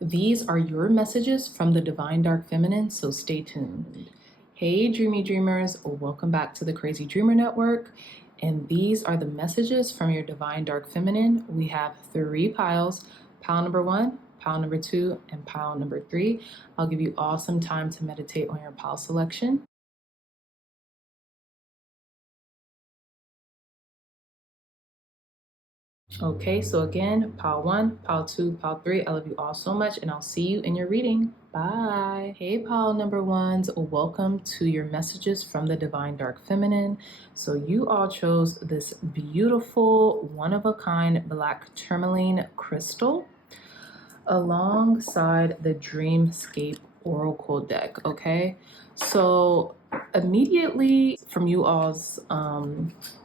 These are your messages from the Divine Dark Feminine, so stay tuned. Hey, dreamy dreamers, welcome back to the Crazy Dreamer Network. And these are the messages from your Divine Dark Feminine. We have 3 piles, pile number 1, pile number 2, and pile number 3. I'll give you all some time to meditate on your pile selection. Okay, so again, pile 1, pile 2, pile 3. I love you all so much, and I'll see you in your reading. Bye. Hey, pile number 1s. Welcome to your messages from the Divine Dark Feminine. So you all chose this beautiful, one-of-a-kind black tourmaline crystal alongside the Dreamscape Oracle deck, okay? So immediately from you all's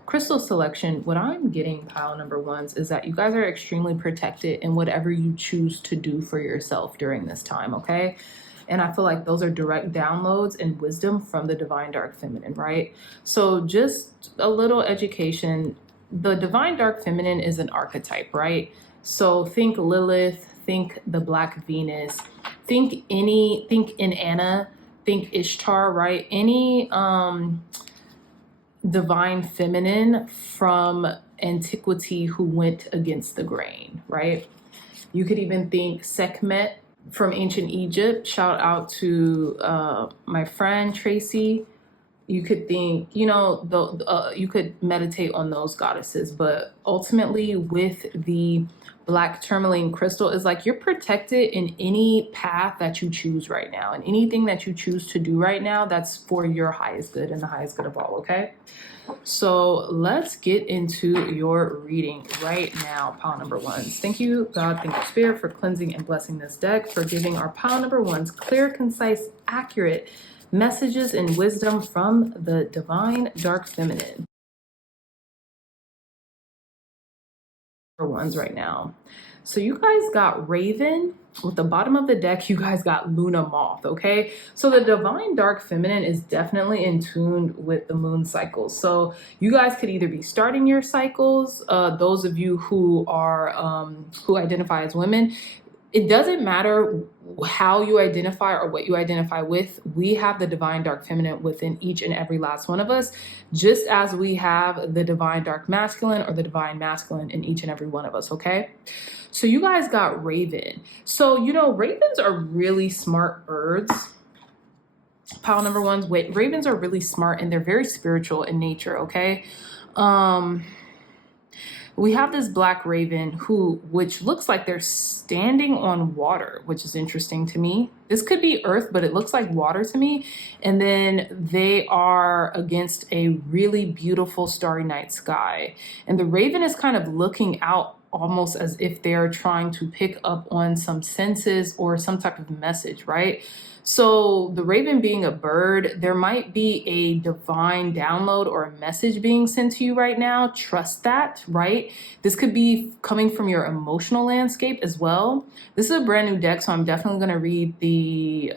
crystal selection, what I'm getting, pile number 1s, is that you guys are extremely protected in whatever you choose to do for yourself during this time, okay? And I feel like those are direct downloads and wisdom from the Divine Dark Feminine, right? So just a little education. The Divine Dark Feminine is an archetype, right? So think Lilith, think the Black Venus, think Inanna, think Ishtar, right? Any divine feminine from antiquity who went against the grain, right? You could even think Sekhmet from ancient Egypt. Shout out to my friend Tracy. You could think, you could meditate on those goddesses, but ultimately with the black tourmaline crystal is like you're protected in any path that you choose right now, and anything that you choose to do right now, that's for your highest good and the highest good of all, okay? So let's get into your reading right now, pile number 1s. Thank you, God, thank you, Spirit, for cleansing and blessing this deck, for giving our pile number 1s clear, concise, accurate messages and wisdom from the Divine Dark Feminine. For 1s right now. So you guys got Raven. With the bottom of the deck, you guys got Luna Moth, okay? So the Divine Dark Feminine is definitely in tune with the moon cycles. So you guys could either be starting your cycles, those of you who are, who identify as women. It doesn't matter how you identify or what you identify with. We have the Divine Dark Feminine within each and every last one of us, just as we have the Divine Dark Masculine or the Divine Masculine in each and every one of us, okay? So you guys got Raven. So, ravens are really smart birds. Pile number 1s, ravens are really smart and they're very spiritual in nature, okay? We have this black raven which looks like they're standing on water, which is interesting to me. This could be earth, but it looks like water to me. And then they are against a really beautiful starry night sky. And the raven is kind of looking out almost as if they're trying to pick up on some senses or some type of message, right? So the raven being a bird, there might be a divine download or a message being sent to you right now. Trust that, right? This could be coming from your emotional landscape as well. This is a brand new deck, so I'm definitely going to read the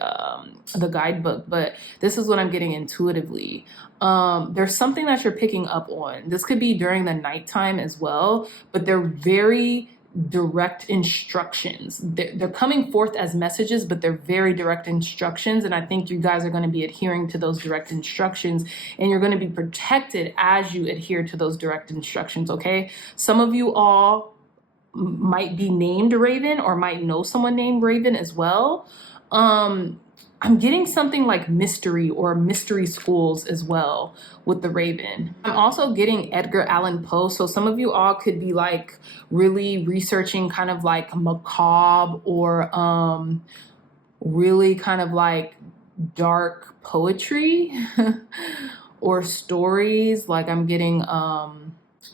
guidebook, but this is what I'm getting intuitively. There's something that you're picking up on. This could be during the nighttime as well, but they're very direct instructions. They're coming forth as messages, but they're very direct instructions. And I think you guys are going to be adhering to those direct instructions, and you're going to be protected as you adhere to those direct instructions, okay? Some of you all might be named Raven or might know someone named Raven as well. I'm getting something like mystery or mystery schools as well with the Raven. I'm also getting Edgar Allan Poe. So some of you all could be like really researching kind of like macabre or really kind of like dark poetry or stories. Like I'm getting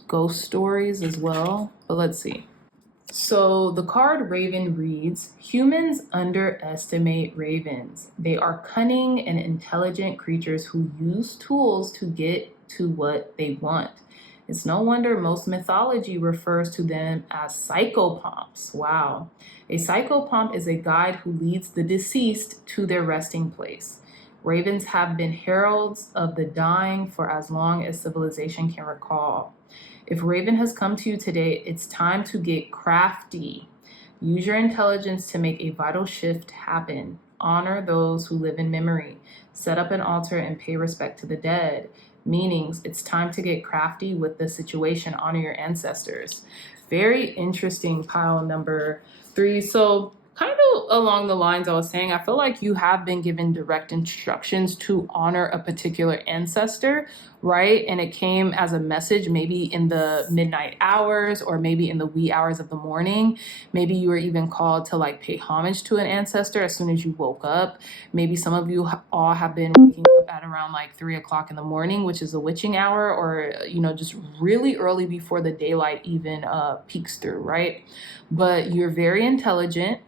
ghost stories as well. But let's see. So the card Raven reads, humans underestimate ravens. They are cunning and intelligent creatures who use tools to get to what they want. It's no wonder most mythology refers to them as psychopomps. Wow. A psychopomp is a guide who leads the deceased to their resting place. Ravens have been heralds of the dying for as long as civilization can recall. If Raven has come to you today, it's time to get crafty. Use your intelligence to make a vital shift happen. Honor those who live in memory. Set up an altar and pay respect to the dead. Meanings, it's time to get crafty with the situation. Honor your ancestors. Very interesting, pile number 3. So kind of along the lines I was saying, I feel like you have been given direct instructions to honor a particular ancestor, right? And it came as a message maybe in the midnight hours or maybe in the wee hours of the morning. Maybe you were even called to like pay homage to an ancestor as soon as you woke up. Maybe some of you all have been waking up at around like 3 o'clock in the morning, which is the witching hour, or, you know, just really early before the daylight even peeks through, right? But you're very intelligent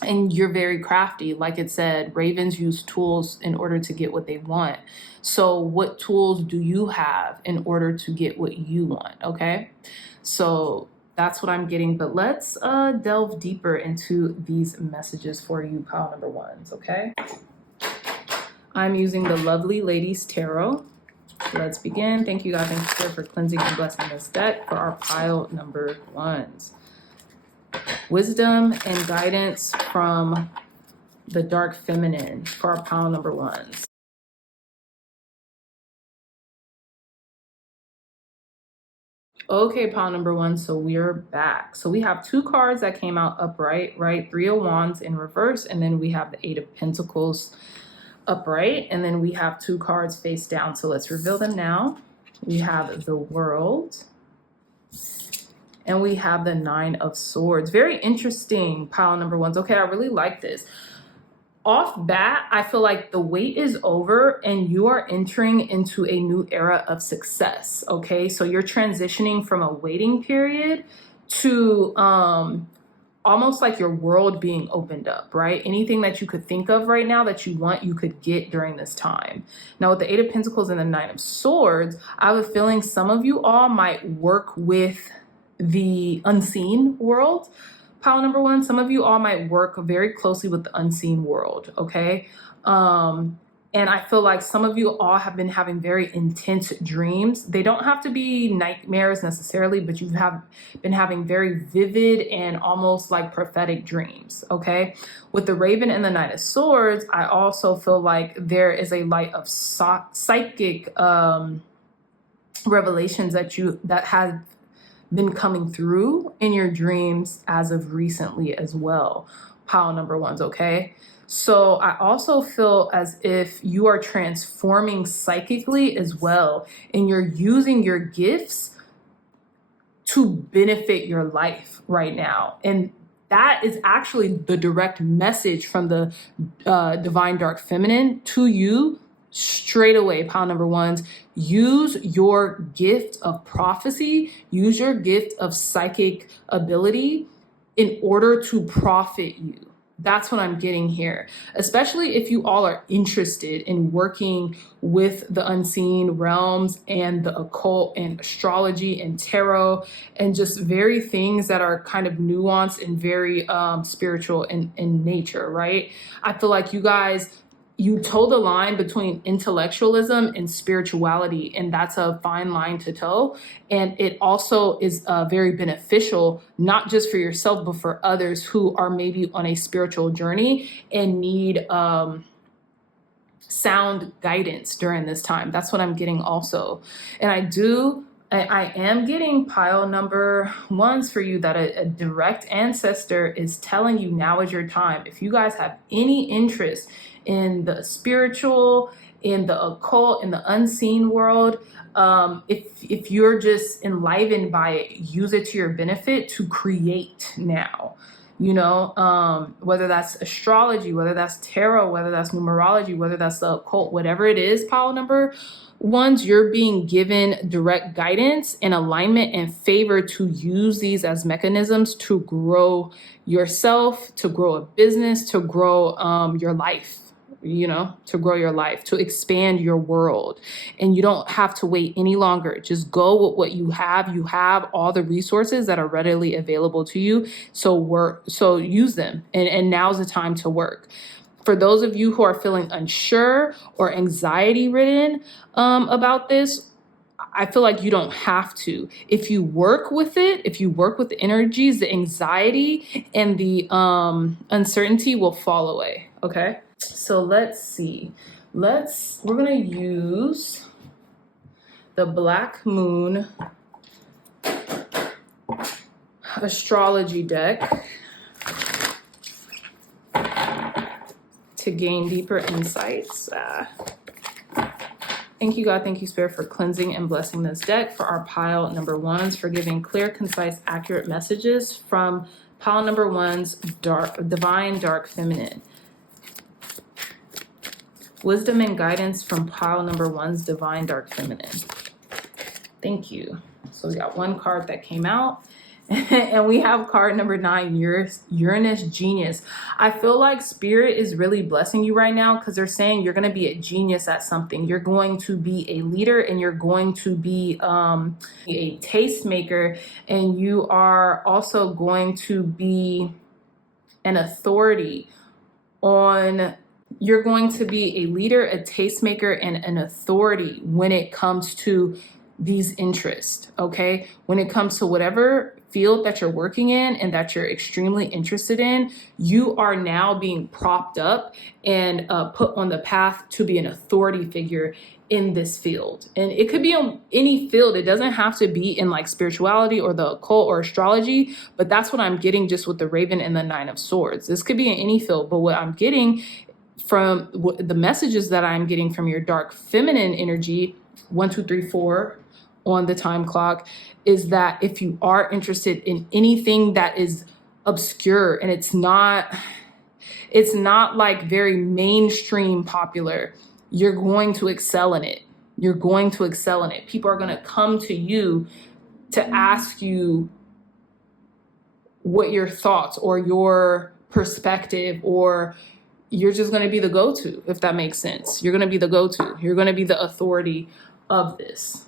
and you're very crafty. Like it said, ravens use tools in order to get what they want. So what tools do you have in order to get what you want? Okay, so that's what I'm getting. But let's delve deeper into these messages for you, pile number 1s. Okay, I'm using the Lovely Ladies Tarot. Let's begin. Thank you, God. Thank you, Spirit, for cleansing and blessing this deck for our pile number 1s. Wisdom and guidance from the dark feminine for our pile number 1s. Okay, pile number 1, so we're back. So we have 2 cards that came out upright, right? 3 of Wands in reverse, and then we have the 8 of Pentacles upright, and then we have 2 cards face down. So let's reveal them now. We have the World, and we have the 9 of Swords. Very interesting, pile number 1s. Okay, I really like this. Off bat, I feel like the wait is over and you are entering into a new era of success, okay? So you're transitioning from a waiting period to almost like your world being opened up, right? Anything that you could think of right now that you want, you could get during this time. Now with the 8 of Pentacles and the 9 of Swords, I have a feeling some of you all might work with the unseen world. Pile number 1, some of you all might work very closely with the unseen world, okay? And I feel like some of you all have been having very intense dreams. They don't have to be nightmares necessarily, but you have been having very vivid and almost like prophetic dreams, okay? With the Raven and the 9 of Swords, I also feel like there is a light of psychic revelations that have been coming through in your dreams as of recently as well, pile number 1s, okay? So I also feel as if you are transforming psychically as well, and you're using your gifts to benefit your life right now. And that is actually the direct message from the Divine Dark Feminine to you straight away, pile number 1s. Use your gift of prophecy, use your gift of psychic ability in order to profit you. That's what I'm getting here, especially if you all are interested in working with the unseen realms and the occult and astrology and tarot and just very things that are kind of nuanced and very spiritual in nature, right? I feel like you toe the line between intellectualism and spirituality, and that's a fine line to toe. And it also is very beneficial, not just for yourself, but for others who are maybe on a spiritual journey and need sound guidance during this time. That's what I'm getting also. And I am getting pile number 1s for you that a direct ancestor is telling you now is your time. If you guys have any interest in the spiritual, in the occult, in the unseen world, if you're just enlivened by it, use it to your benefit to create now. You know, whether that's astrology, whether that's tarot, whether that's numerology, whether that's the occult, whatever it is, pile number 1s, you're being given direct guidance and alignment and favor to use these as mechanisms to grow yourself, to grow a business, to grow your life. You know, to grow your life, to expand your world. And you don't have to wait any longer. Just go with what you have. You have all the resources that are readily available to you. So use them. And now's the time to work. For those of you who are feeling unsure or anxiety ridden about this, I feel like you don't have to. If you work with it, if you work with the energies, the anxiety and the uncertainty will fall away. Okay. So let's see. We're gonna use the Black Moon astrology deck to gain deeper insights. Thank you, God. Thank you, Spirit, for cleansing and blessing this deck. For our pile number ones, for giving clear, concise, accurate messages from pile number one's divine dark feminine. Wisdom and guidance from pile number one's divine dark feminine. Thank you. So we got one card that came out. And we have card number 9, Uranus Genius. I feel like Spirit is really blessing you right now because they're saying you're going to be a genius at something. You're going to be a leader and you're going to be a tastemaker. And you are also going to be an authority on... You're going to be a leader, a tastemaker, and an authority when it comes to these interests, okay? When it comes to whatever field that you're working in and that you're extremely interested in, you are now being propped up and put on the path to be an authority figure in this field. And it could be on any field. It doesn't have to be in like spirituality or the occult or astrology, but that's what I'm getting just with the Raven and the 9 of Swords. This could be in any field, but what I'm getting from the messages that I'm getting from your dark feminine energy, 1, 2, 3, 4 on the time clock, is that if you are interested in anything that is obscure and it's not like very mainstream popular, you're going to excel in it. You're going to excel in it. People are going to come to you to ask you what your thoughts or your perspective, or you're just going to be the go-to, if that makes sense. You're going to be the go-to. You're going to be the authority of this.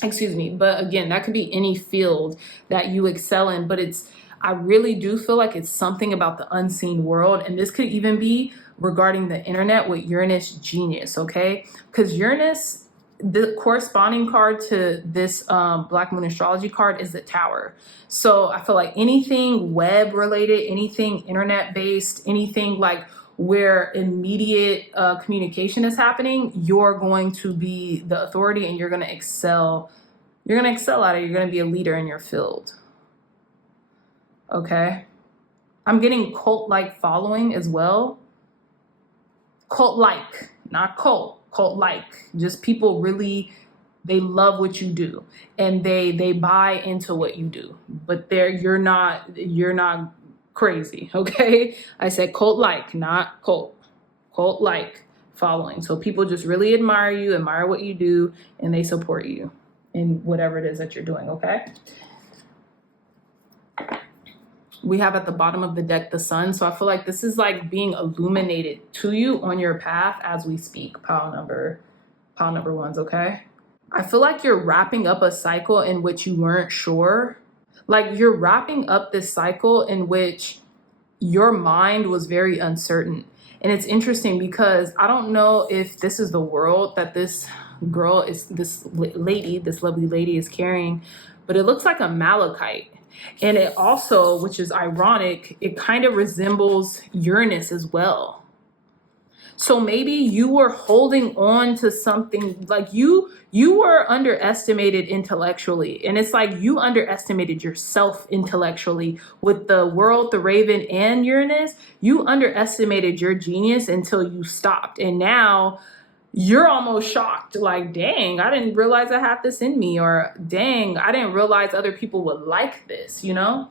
Excuse me. But again, that could be any field that you excel in, but I really do feel like it's something about the unseen world. And this could even be regarding the internet with Uranus Genius, okay? Because Uranus, the corresponding card to this Black Moon astrology card is the Tower. So I feel like anything web related, anything internet based, anything like where immediate communication is happening, you're going to be the authority and you're going to excel. You're going to excel at it. You're going to be a leader in your field. Okay. I'm getting cult-like following as well. Cult-like, not cult, cult-like. Just people really, they love what you do and they buy into what you do, but you're not crazy. Okay. I said cult-like, not cult-like following. So people just really admire you, admire what you do, and they support you in whatever it is that you're doing. Okay. We have at the bottom of the deck the Sun. So I feel like this is like being illuminated to you on your path as we speak. Pile number ones, okay? I feel like you're wrapping up a cycle in which you weren't sure. Like you're wrapping up this cycle in which your mind was very uncertain. And it's interesting because I don't know if this is the world that this girl is, this lovely lady is carrying, but it looks like a malachite. And it also, which is ironic, it kind of resembles Uranus as well. So maybe you were holding on to something, like you were underestimated intellectually. And it's like you underestimated yourself intellectually with the world, the Raven, and Uranus. You underestimated your genius until you stopped. And now you're almost shocked, like, dang, I didn't realize I had this in me, or dang, I didn't realize other people would like this, you know?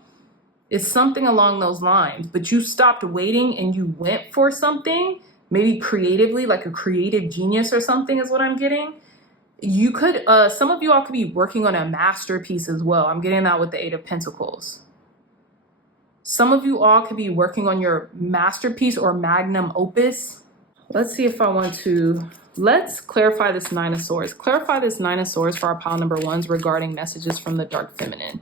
It's something along those lines, but you stopped waiting and you went for something, maybe creatively, like a creative genius or something is what I'm getting. You could, some of you all could be working on a masterpiece as well. I'm getting that with the 8 of Pentacles. Some of you all could be working on your masterpiece or magnum opus. Let's see if I want to... Let's clarify this 9 of Swords. Clarify this 9 of Swords for our pile number ones regarding messages from the dark feminine.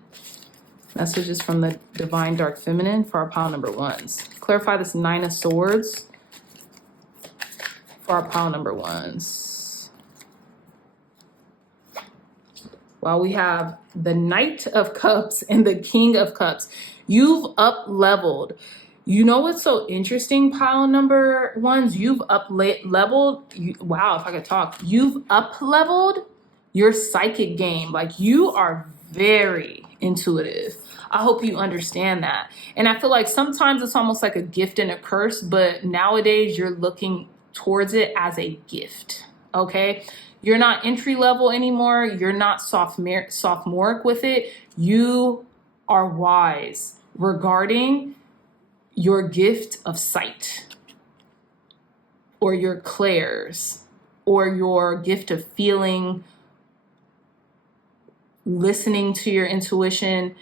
Messages from the divine dark feminine for our pile number ones. Clarify this 9 of Swords for our pile number ones. Wow, we have the Knight of Cups and the King of Cups. You've up leveled. You know what's so interesting, pile number ones? You've up leveled. Wow, if I could talk. You've up leveled your psychic game. Like, you are very intuitive. I hope you understand that. And I feel like sometimes it's almost like a gift and a curse, but nowadays you're looking towards it as a gift. Okay? You're not entry level anymore. You're not sophomoric with it. You are wise regarding your gift of sight, or your clairs, or your gift of feeling, listening to your intuition.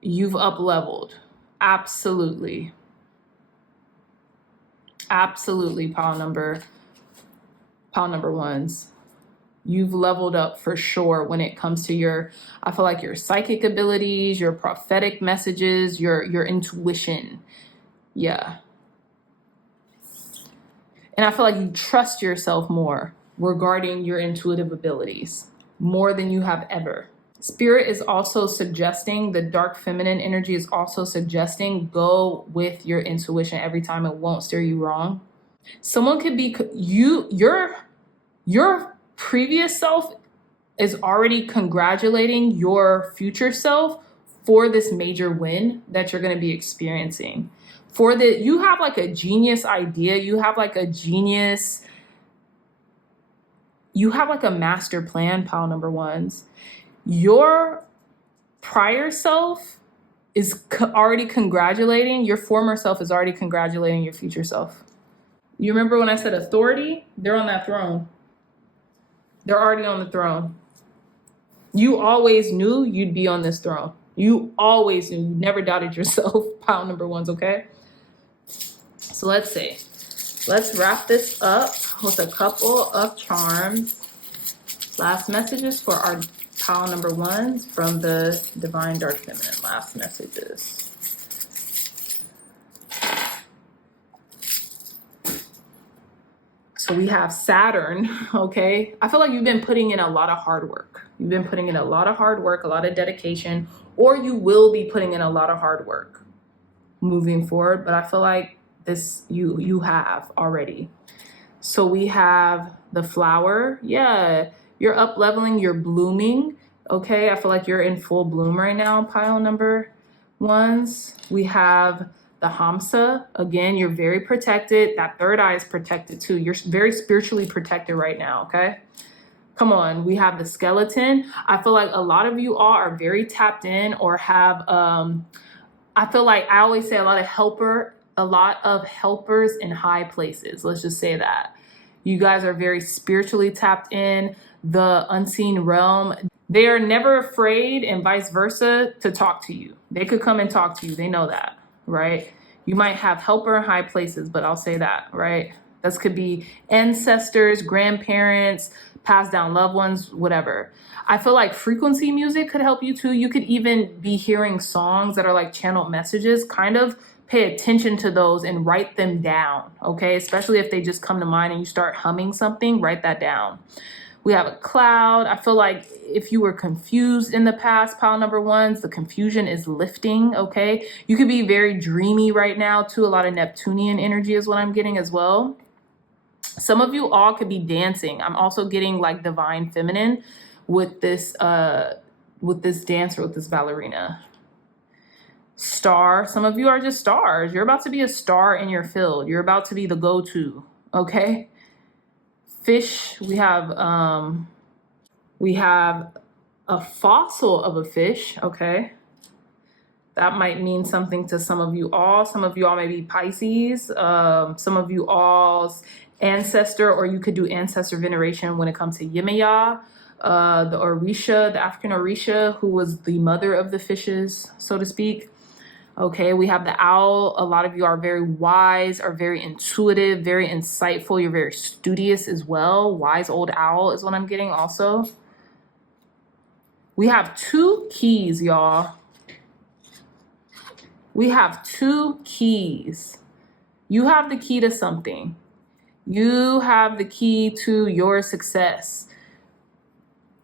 You've up leveled. Absolutely. Absolutely, pile number ones. You've leveled up for sure when it comes to your, I feel like, your psychic abilities, your prophetic messages, your intuition. Yeah. And I feel like you trust yourself more regarding your intuitive abilities, more than you have ever. Spirit is also suggesting, the dark feminine energy is also suggesting, go with your intuition every time. It won't steer you wrong. Someone could be, your previous self is already congratulating your future self for this major win that you're going to be experiencing. You have like a genius idea. You have like a master plan, pile number ones. Your prior self is already congratulating, your former self is already congratulating your future self. You remember when I said authority? They're on that throne. They're already on the throne. You always knew you'd be on this throne. You always knew. You never doubted yourself, pile number ones, okay? So let's see. Let's wrap this up with a couple of charms. Last messages for our pile number ones from the Divine Dark Feminine. Last messages. So we have Saturn, okay? I feel like you've been putting in a lot of hard work. You've been putting in a lot of hard work, a lot of dedication, or you will be putting in a lot of hard work moving forward. But I feel like this you have already. So we have the flower. Yeah, you're up leveling, you're blooming. Okay, I feel like you're in full bloom right now, pile number ones. We have the Hamsa. Again, you're very protected. That third eye is protected too. You're very spiritually protected right now, okay? Come on, we have the skeleton. I feel like a lot of you all are very tapped in, or have, I feel like I always say a lot of helpers in high places. Let's just say that. You guys are very spiritually tapped in, the unseen realm. They are never afraid, and vice versa, to talk to you. They could come and talk to you. They know that, right? You might have helper in high places, but I'll say that, right? This could be ancestors, grandparents, passed down loved ones, whatever. I feel like frequency music could help you too. You could even be hearing songs that are like channeled messages. Kind of pay attention to those and write them down, okay? Especially if they just come to mind and you start humming something, write that down. We have a cloud. I feel like if you were confused in the past, pile number ones, the confusion is lifting, okay? You could be very dreamy right now too. A lot of Neptunian energy is what I'm getting as well. Some of you all could be dancing. I'm also getting like divine feminine with this dancer, with this ballerina. Star. Some of you are just stars. You're about to be a star in your field. You're about to be the go-to, okay? Fish. We have a fossil of a fish, okay? That might mean something to some of you all. Some of you all may be Pisces. Some of you all's ancestor, or you could do ancestor veneration when it comes to Yemaya, the Orisha, the African Orisha, who was the mother of the fishes, so to speak. Okay, we have the owl. A lot of you are very wise, are very intuitive, very insightful. You're very studious as well. Wise old owl is what I'm getting also. We have 2 keys, y'all. We have 2 keys. You have the key to something. You have the key to your success.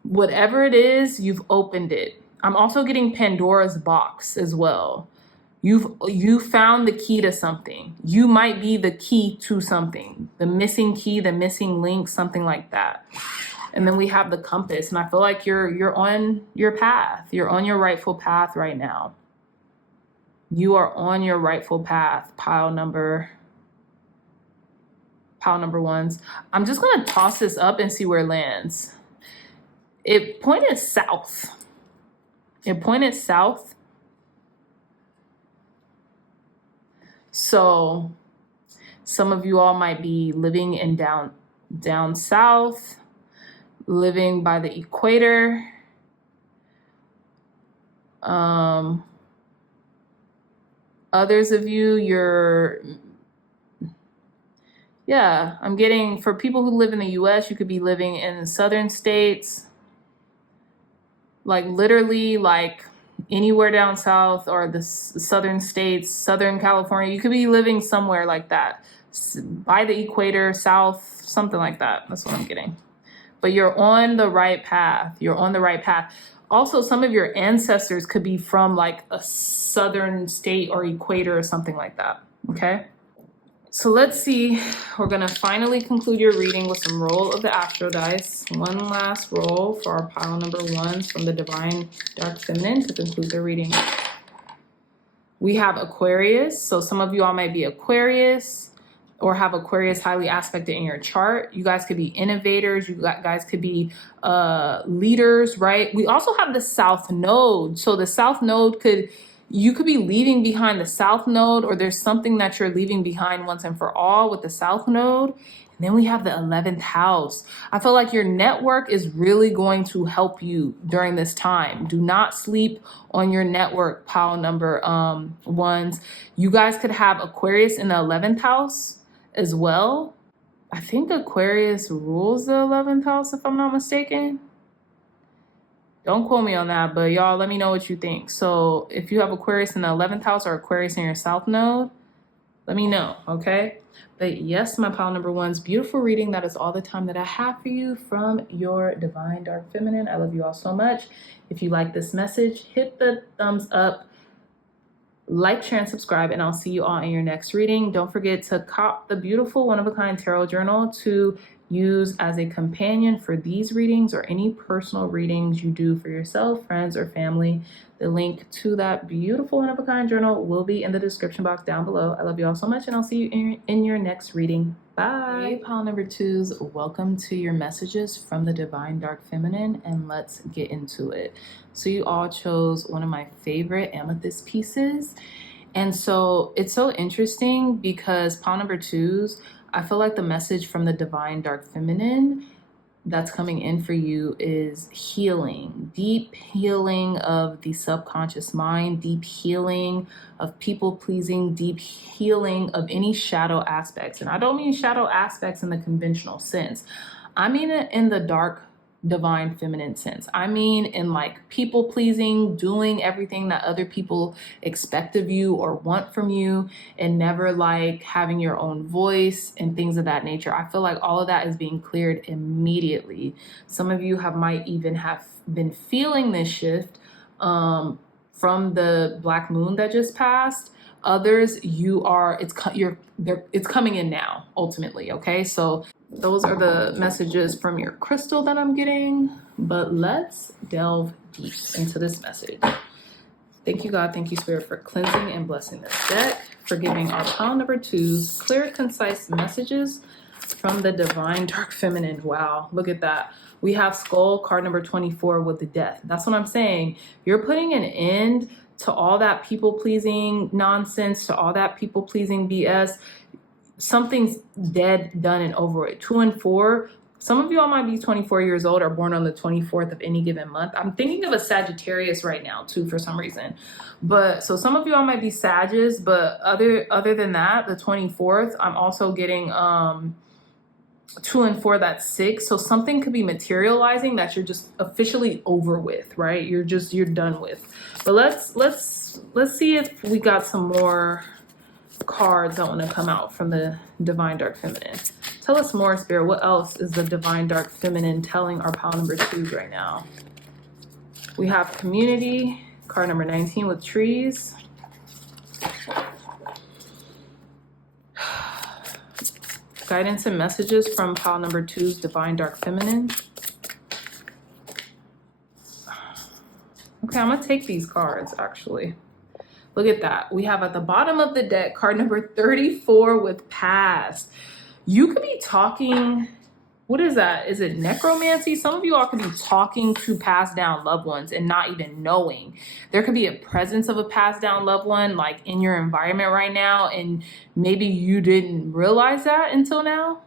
Whatever it is, you've opened it. I'm also getting Pandora's box as well. You found the key to something. You might be the key to something. The missing key, the missing link, something like that. And then we have the compass, and I feel like you're on your path. You're on your rightful path right now. You are on your rightful path, pile number ones. I'm just gonna toss this up and see where it lands. It pointed south. It pointed south. So some of you all might be living in down south, living by the equator. Others of you, I'm getting, for people who live in the US, you could be living in the southern states, like literally like anywhere down south, or the southern states, Southern California. You could be living somewhere like that, by the equator, south, something like that. That's what I'm getting. But you're on the right path. You're on the right path. Also, some of your ancestors could be from like a southern state or equator or something like that. Okay. So let's see. We're going to finally conclude your reading with some roll of the astro dice. One last roll for our pile number ones from the Divine Dark Feminine to conclude the reading. We have Aquarius. So some of you all might be Aquarius or have Aquarius highly aspected in your chart. You guys could be innovators. You guys could be leaders, right? We also have the South Node. So the South Node you could be leaving behind the South Node, or there's something that you're leaving behind once and for all with the South Node. And then we have the 11th house. I feel like your network is really going to help you during this time. Do not sleep on your network, pile number ones. You guys could have Aquarius in the 11th house as well. I think Aquarius rules the 11th house, if I'm not mistaken. Don't quote me on that, but y'all let me know what you think. So if you have Aquarius in the 11th house or Aquarius in your South Node, let me know, okay? But yes, my pile number ones, beautiful reading. That is all the time that I have for you from your Divine Dark Feminine. I love you all so much. If you like this message, hit the thumbs up, like, share, and subscribe, and I'll see you all in your next reading. Don't forget to cop the beautiful one-of-a-kind tarot journal to use as a companion for these readings or any personal readings you do for yourself, friends, or family. The link to that beautiful one-of-a-kind journal will be in the description box down below. I love you all so much, and I'll see you in your next reading. Bye. Hey, pile number twos, welcome to your messages from the Divine Dark Feminine, and let's get into it. So you all chose one of my favorite amethyst pieces, and so it's so interesting because pile number twos, I feel like the message from the Divine Dark Feminine that's coming in for you is healing, deep healing of the subconscious mind, deep healing of people pleasing, deep healing of any shadow aspects. And I don't mean shadow aspects in the conventional sense. I mean it in the dark Divine Feminine sense. I mean in like people pleasing, doing everything that other people expect of you or want from you, and never like having your own voice and things of that nature. I feel like all of that is being cleared immediately. Some of you might even have been feeling this shift from the Black Moon that just passed. Others, it's coming in now, ultimately. Okay, so those are the messages from your crystal that I'm getting, but let's delve deep into this message. Thank you, God. Thank you, Spirit, for cleansing and blessing this deck, for giving our pile number twos clear, concise messages from the Divine Dark Feminine. Wow, look at that. We have Skull, card number 24 with the Death. That's what I'm saying. You're putting an end to all that people-pleasing nonsense, to all that people-pleasing BS. Something's dead, done, and over it. 2 and 4. Some of you all might be 24 years old or born on the 24th of any given month. I'm thinking of a Sagittarius right now too, for some reason. But so some of you all might be Sagittarius, but other than that, the 24th, I'm also getting 2 and 4, that's 6. So something could be materializing that you're just officially over with, right? You're done with. But let's see if we got some more cards that want to come out from the Divine Dark Feminine Tell us more, Spirit. What else is the Divine Dark Feminine telling our pile number 2s right now? We have community, card number 19 with trees. Guidance and messages from pile number 2's Divine Dark Feminine. Okay, I'm gonna take these cards actually. Look at that. We have at the bottom of the deck, card number 34 with past. You could be talking, what is that? Is it necromancy? Some of you all could be talking to passed down loved ones and not even knowing. There could be a presence of a passed down loved one like in your environment right now, and maybe you didn't realize that until now.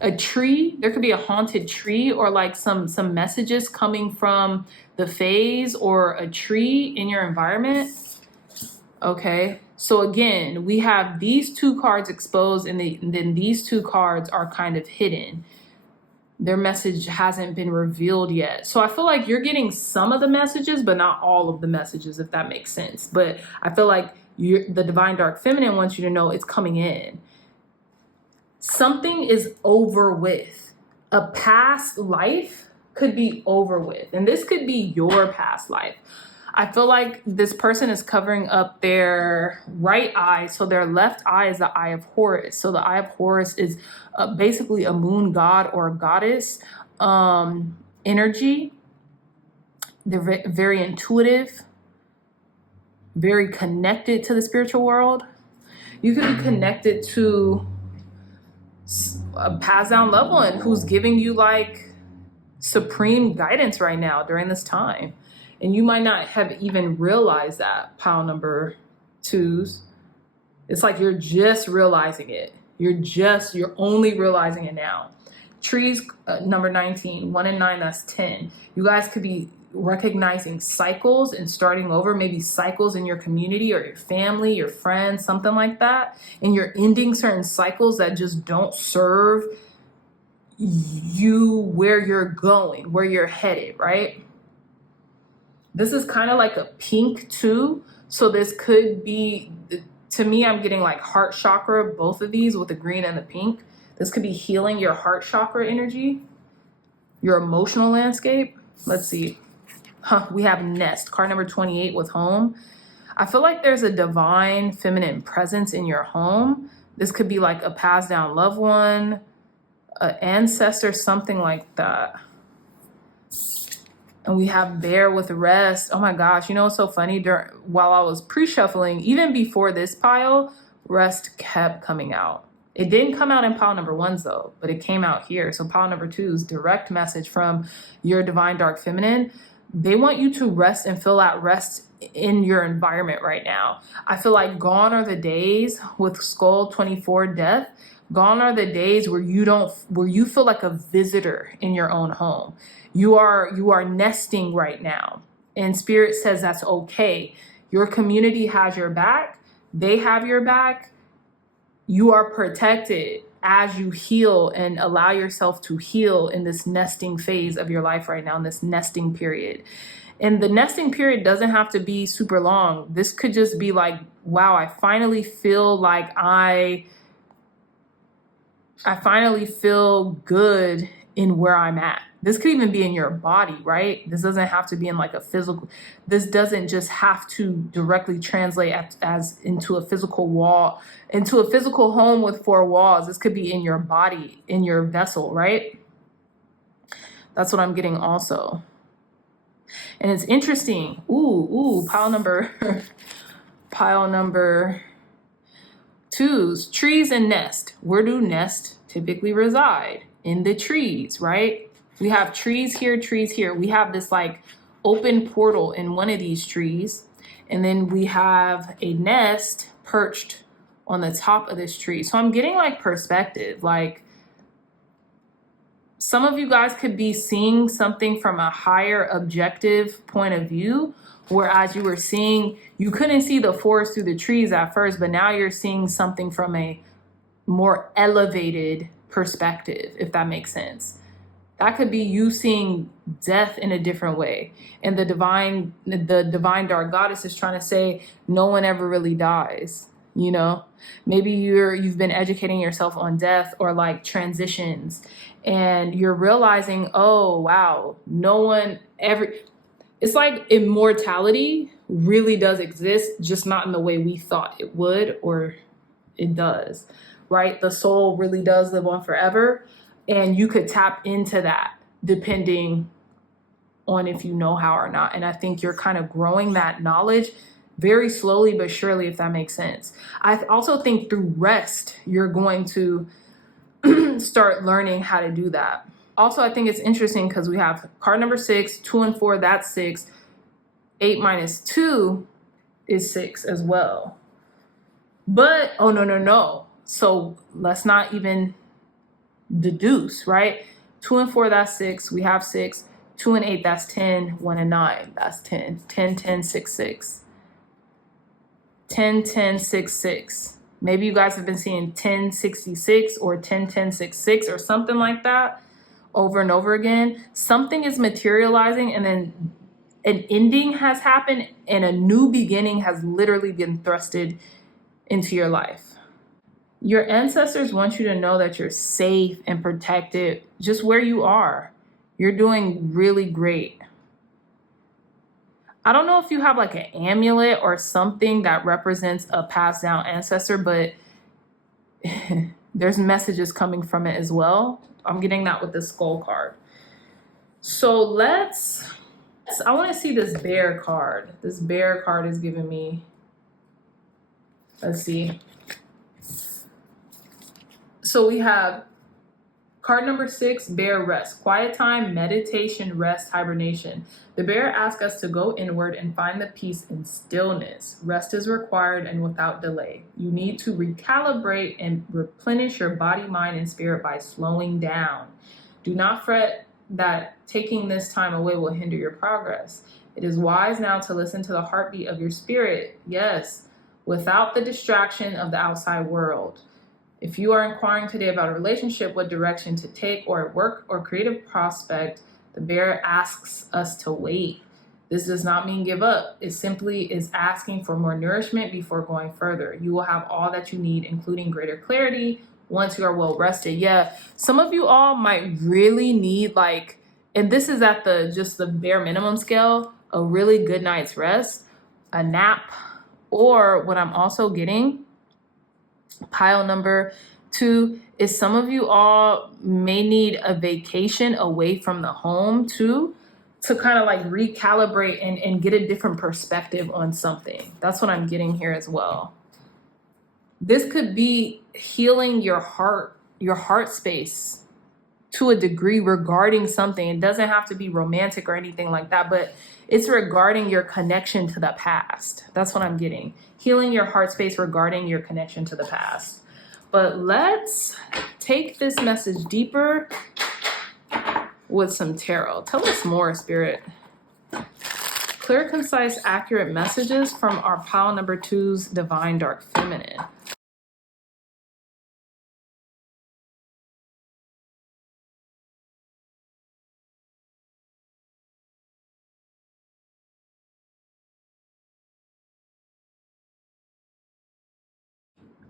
A tree, there could be a haunted tree, or like some messages coming from the phase or a tree in your environment. Okay, so again, we have these 2 cards exposed, and then these 2 cards are kind of hidden. Their message hasn't been revealed yet. So I feel like you're getting some of the messages, but not all of the messages, if that makes sense. But I feel like the Divine Dark Feminine wants you to know it's coming in. Something is over with. A past life could be over with. And this could be your past life. I feel like this person is covering up their right eye. So their left eye is the eye of Horus. So the eye of Horus is basically a moon god or a goddess energy. They're very intuitive, very connected to the spiritual world. You could be connected to a passed down loved one who's giving you like supreme guidance right now during this time. And you might not have even realized that, pile number 2s. It's like you're just realizing it. You're only realizing it now. Trees, number 19, 1 and 9, that's 10. You guys could be recognizing cycles and starting over, maybe cycles in your community or your family, your friends, something like that. And you're ending certain cycles that just don't serve you where you're going, where you're headed, right? This is kind of like a pink too. So this could be, to me, I'm getting like heart chakra, both of these with the green and the pink. This could be healing your heart chakra energy, your emotional landscape. Let's see. We have nest, card number 28 with home. I feel like there's a divine feminine presence in your home. This could be like a passed down loved one, an ancestor, something like that. And we have bear with rest. Oh my gosh, you know what's so funny? While I was pre-shuffling, even before this pile, rest kept coming out. It didn't come out in pile number 1s though, but it came out here. So pile number 2's direct message from your Divine Dark Feminine. They want you to rest and feel that rest in your environment right now. I feel like gone are the days with Skull 24 death. Gone are the days where you feel like a visitor in your own home. You are nesting right now. And Spirit says that's okay. Your community has your back. They have your back. You are protected as you heal and allow yourself to heal in this nesting phase of your life right now, in this nesting period. And the nesting period doesn't have to be super long. This could just be like, wow, I finally feel like I finally feel good in where I'm at. This could even be in your body, right? This doesn't have to be in like a physical, this doesn't just have to directly translate as into a physical wall, into a physical home with 4 walls. This could be in your body, in your vessel, right? That's what I'm getting also. And it's interesting. Pile number 2's, trees and nest. Where do nests typically reside? In the trees, right? We have trees here, trees here. We have this like open portal in one of these trees. And then we have a nest perched on the top of this tree. So I'm getting like perspective. Like some of you guys could be seeing something from a higher objective point of view, whereas you were seeing, you couldn't see the forest through the trees at first, but now you're seeing something from a more elevated perspective, if that makes sense. That could be you seeing death in a different way. And the divine dark goddess is trying to say, no one ever really dies. you know? Maybe you've been educating yourself on death or like transitions, and you're realizing, oh wow, it's like immortality really does exist, just not in the way we thought it would, or it does, right? The soul really does live on forever, and you could tap into that depending on if you know how or not. And I think you're kind of growing that knowledge very slowly but surely, if that makes sense. I also think through rest, you're going to start learning how to do that. Also, I think it's interesting because we have card number 6, 2 and 4, that's 6. 8 minus 2 is 6 as well. But, oh, no. So let's not even deduce, right? 2 and 4, that's 6. We have 6. 2 and 8, that's 10. 1 and 9, that's 10. 10, 10, 6, 6. 10, 10, 6, 6. Maybe you guys have been seeing 10, 66 or 10, 10, 6, 6 or something like that over and over again. Something is materializing, and then an ending has happened and a new beginning has literally been thrusted into your life. Your ancestors want you to know that you're safe and protected just where you are. You're doing really great. I don't know if you have like an amulet or something that represents a passed down ancestor, but there's messages coming from it as well. I'm getting that with the skull card. So I want to see this bear card. This bear card is giving me, let's see. So we have card number 6, bear rest, quiet time, meditation, rest, hibernation. The bear asks us to go inward and find the peace in stillness. Rest is required and without delay. You need to recalibrate and replenish your body, mind, and spirit by slowing down. Do not fret that taking this time away will hinder your progress. It is wise now to listen to the heartbeat of your spirit, yes, without the distraction of the outside world. If you are inquiring today about a relationship, what direction to take, or a work or creative prospect, the bear asks us to wait. This does not mean give up. It simply is asking for more nourishment before going further. You will have all that you need, including greater clarity, once you are well rested. Yeah, some of you all might really need and this is at just the bare minimum scale, a really good night's rest, a nap, or what I'm also getting, pile number 2, is some of you all may need a vacation away from the home too, to kind of recalibrate and get a different perspective on something. That's what I'm getting here as well. This could be healing your heart space to a degree regarding something. It doesn't have to be romantic or anything like that, but it's regarding your connection to the past. That's what I'm getting. Healing your heart space regarding your connection to the past. But let's take this message deeper with some tarot. Tell us more, Spirit. Clear, concise, accurate messages from our pile number 2's Divine Dark Feminine.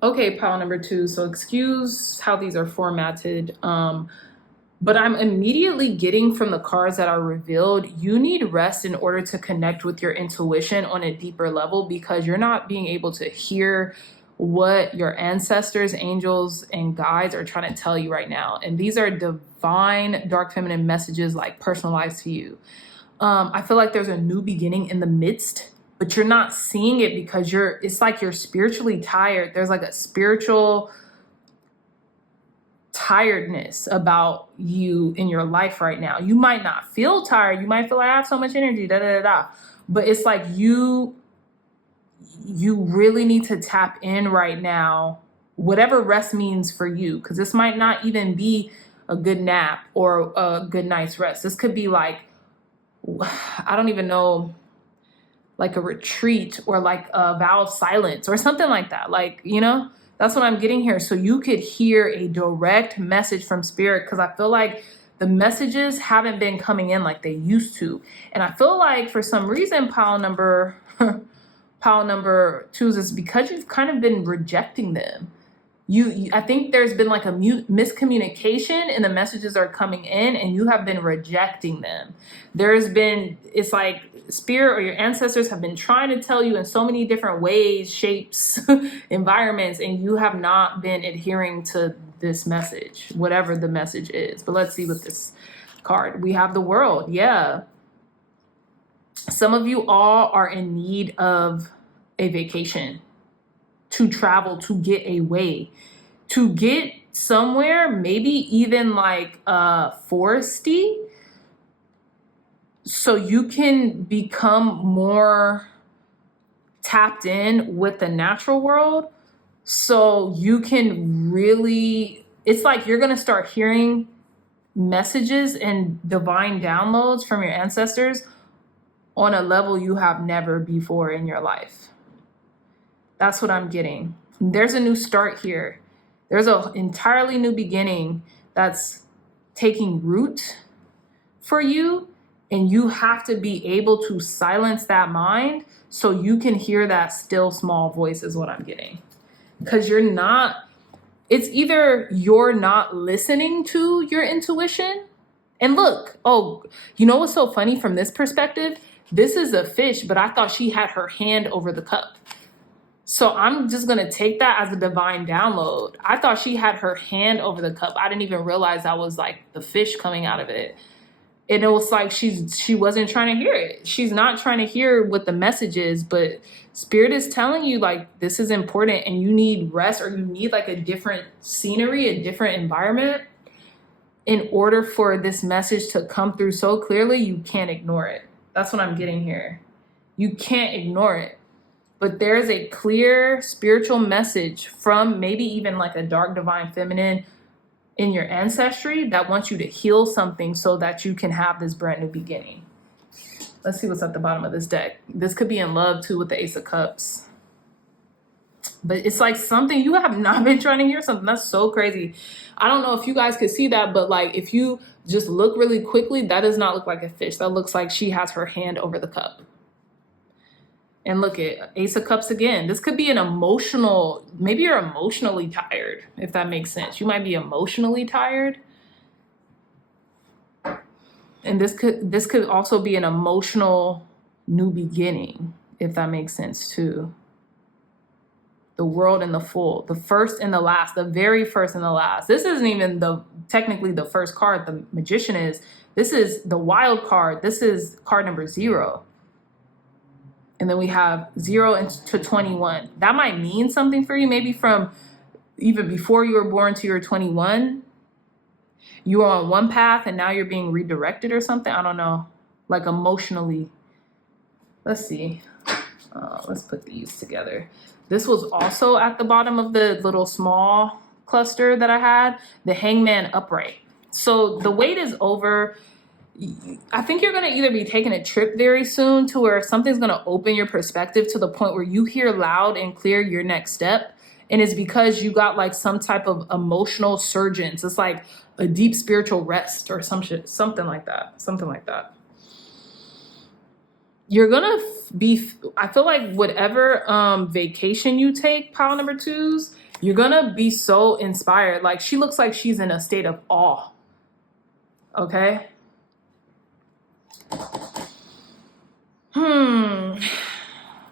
Okay, pile number 2. So excuse how these are formatted, but I'm immediately getting from the cards that are revealed, you need rest in order to connect with your intuition on a deeper level, because you're not being able to hear what your ancestors, angels, and guides are trying to tell you right now. And these are divine dark feminine messages, personalized to you. I feel like there's a new beginning in the midst, but you're not seeing it because it's like you're spiritually tired. There's a spiritual tiredness about you in your life right now. You might not feel tired. You might feel like I have so much energy, but it's like you really need to tap in right now, whatever rest means for you, because this might not even be a good nap or a good night's rest. This could be I don't even know, a retreat or a vow of silence or something like that. That's what I'm getting here. So you could hear a direct message from Spirit, because I feel like the messages haven't been coming in like they used to. And I feel like for some reason, pile number pile number twos is because you've kind of been rejecting them. I think there's been like a miscommunication and the messages are coming in and you have been rejecting them. It's like spirit or your ancestors have been trying to tell you in so many different ways, shapes, environments, and you have not been adhering to this message, whatever the message is. But let's see what this card. We have the World. Yeah. Some of you all are in need of a vacation, to travel, to get away, to get somewhere, maybe even like foresty, so you can become more tapped in with the natural world. So you can really, it's like you're going to start hearing messages and divine downloads from your ancestors on a level you have never before in your life. That's what I'm getting. There's a new start here. There's an entirely new beginning that's taking root for you, and you have to be able to silence that mind so you can hear that still small voice is what I'm getting. Because it's either you're not listening to your intuition. And look, you know what's so funny from this perspective? This is a fish, but I thought she had her hand over the cup. So I'm just going to take that as a divine download. I thought she had her hand over the cup. I didn't even realize that was like the fish coming out of it. And it was like she wasn't trying to hear it. She's not trying to hear what the message is, but Spirit is telling you like this is important and you need rest, or you need like a different scenery, a different environment in order for this message to come through so clearly. You can't ignore it. That's what I'm getting here. You can't ignore it. But there's a clear spiritual message from maybe even like a dark divine feminine in your ancestry that wants you to heal something so that you can have this brand new beginning. Let's see what's at the bottom of this deck. This could be in love too with the Ace of Cups. But it's like something you have not been trying to hear something. That's so crazy. I don't know if you guys could see that, but like if you just look really quickly, that does not look like a fish. That looks like she has her hand over the cup. And look at Ace of Cups again. This could be an emotional, maybe you're emotionally tired, if that makes sense. You might be emotionally tired. And this could also be an emotional new beginning, if that makes sense too. The World and the Fool, the first and the last, the very first and the last. This isn't even technically the first card, the Magician is. This is the Wild card. This is card number 0. And then we have 0 to 21. That might mean something for you. Maybe from even before you were born to your 21, you were on one path and now you're being redirected or something. I don't know. Like emotionally. Let's see. Let's put these together. This was also at the bottom of the little small cluster that I had. The Hangman upright. So the wait is over. I think you're going to either be taking a trip very soon to where something's going to open your perspective to the point where you hear loud and clear your next step. And it's because you got like some type of emotional surgence. It's like a deep spiritual rest or something like that. Something like that. You're going to I feel like whatever vacation you take, pile number 2s, you're going to be so inspired. Like she looks like she's in a state of awe. Okay. I'm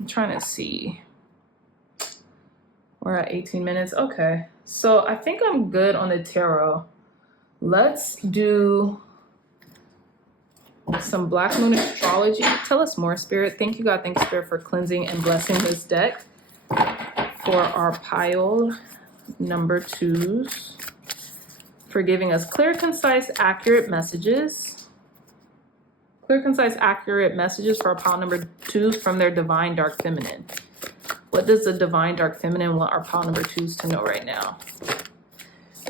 trying to see. We're at 18 minutes. Okay. So I think I'm good on the tarot. Let's do some Black Moon astrology. Tell us more, Spirit. Thank you, God. Thank you, Spirit, for cleansing and blessing this deck for our pile number 2s, for giving us clear, concise, accurate messages. Clear, concise, accurate messages for our pile number 2s from their divine dark feminine. What does the divine dark feminine want our pile number 2s to know right now?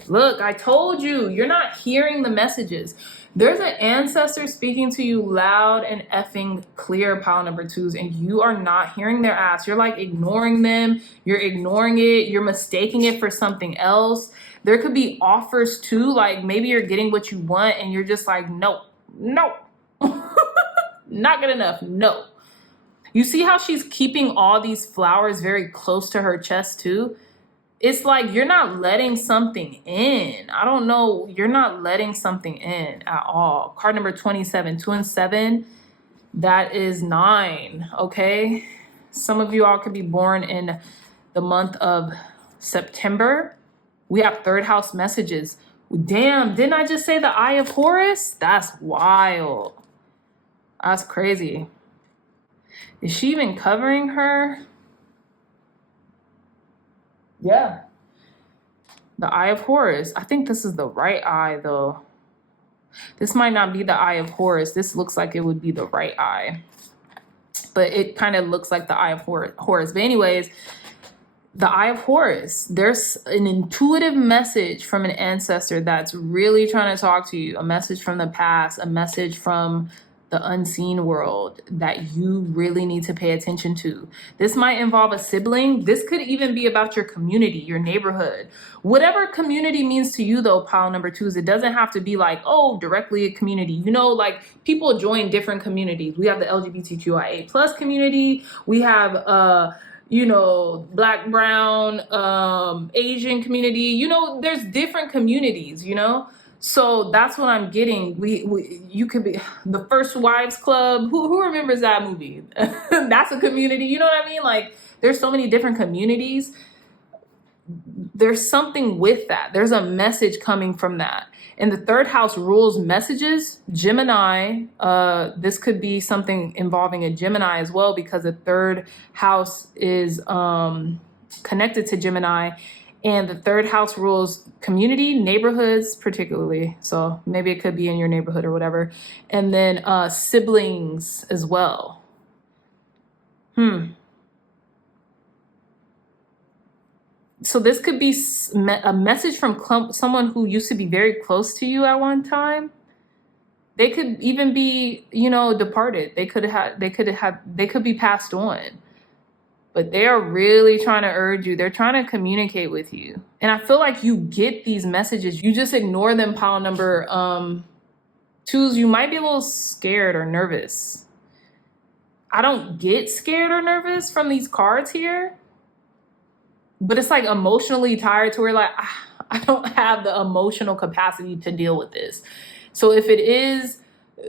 Look, I told you, you're not hearing the messages. There's an ancestor speaking to you loud and effing clear, pile number 2s, and you are not hearing their ass. You're like ignoring them. You're ignoring it. You're mistaking it for something else. There could be offers too. Like maybe you're getting what you want and you're just like, no, not good enough. No. You see how she's keeping all these flowers very close to her chest too? It's like you're not letting something in. I don't know. You're not letting something in at all. Card number 27, 2 and 7. That is 9. Okay. Some of you all could be born in the month of September. We have third house messages. Damn, didn't I just say the Eye of Horus? That's wild. That's crazy. Is she even covering her? Yeah. The Eye of Horus. I think this is the right eye though. This might not be the Eye of Horus. This looks like it would be the right eye. But it kind of looks like the Eye of Horus. But anyways, the Eye of Horus. There's an intuitive message from an ancestor that's really trying to talk to you. A message from the past. A message from the unseen world that you really need to pay attention to. This might involve a sibling. This could even be about your community, your neighborhood. Whatever community means to you though, pile number 2s, it doesn't have to be like, oh, directly a community. You know, like people join different communities. We have the LGBTQIA plus community. We have, you know, Black, Brown, Asian community. You know, there's different communities, you know? So that's what I'm getting. You could be the First Wives Club. Who remembers that movie? That's a community. You know what I mean? Like there's so many different communities. There's something with that. There's a message coming from that. And the third house rules messages. Gemini. This could be something involving a Gemini as well, because the third house is connected to Gemini. And the third house rules community, neighborhoods particularly. So maybe it could be in your neighborhood or whatever. And then siblings as well. So this could be a message from someone who used to be very close to you at one time. They could even be, you know, departed. They could be passed on. But they are really trying to urge you. They're trying to communicate with you. And I feel like you get these messages. You just ignore them, pile number 2s. You might be a little scared or nervous. I don't get scared or nervous from these cards here. But it's like emotionally tired to where like, I don't have the emotional capacity to deal with this. So if it is,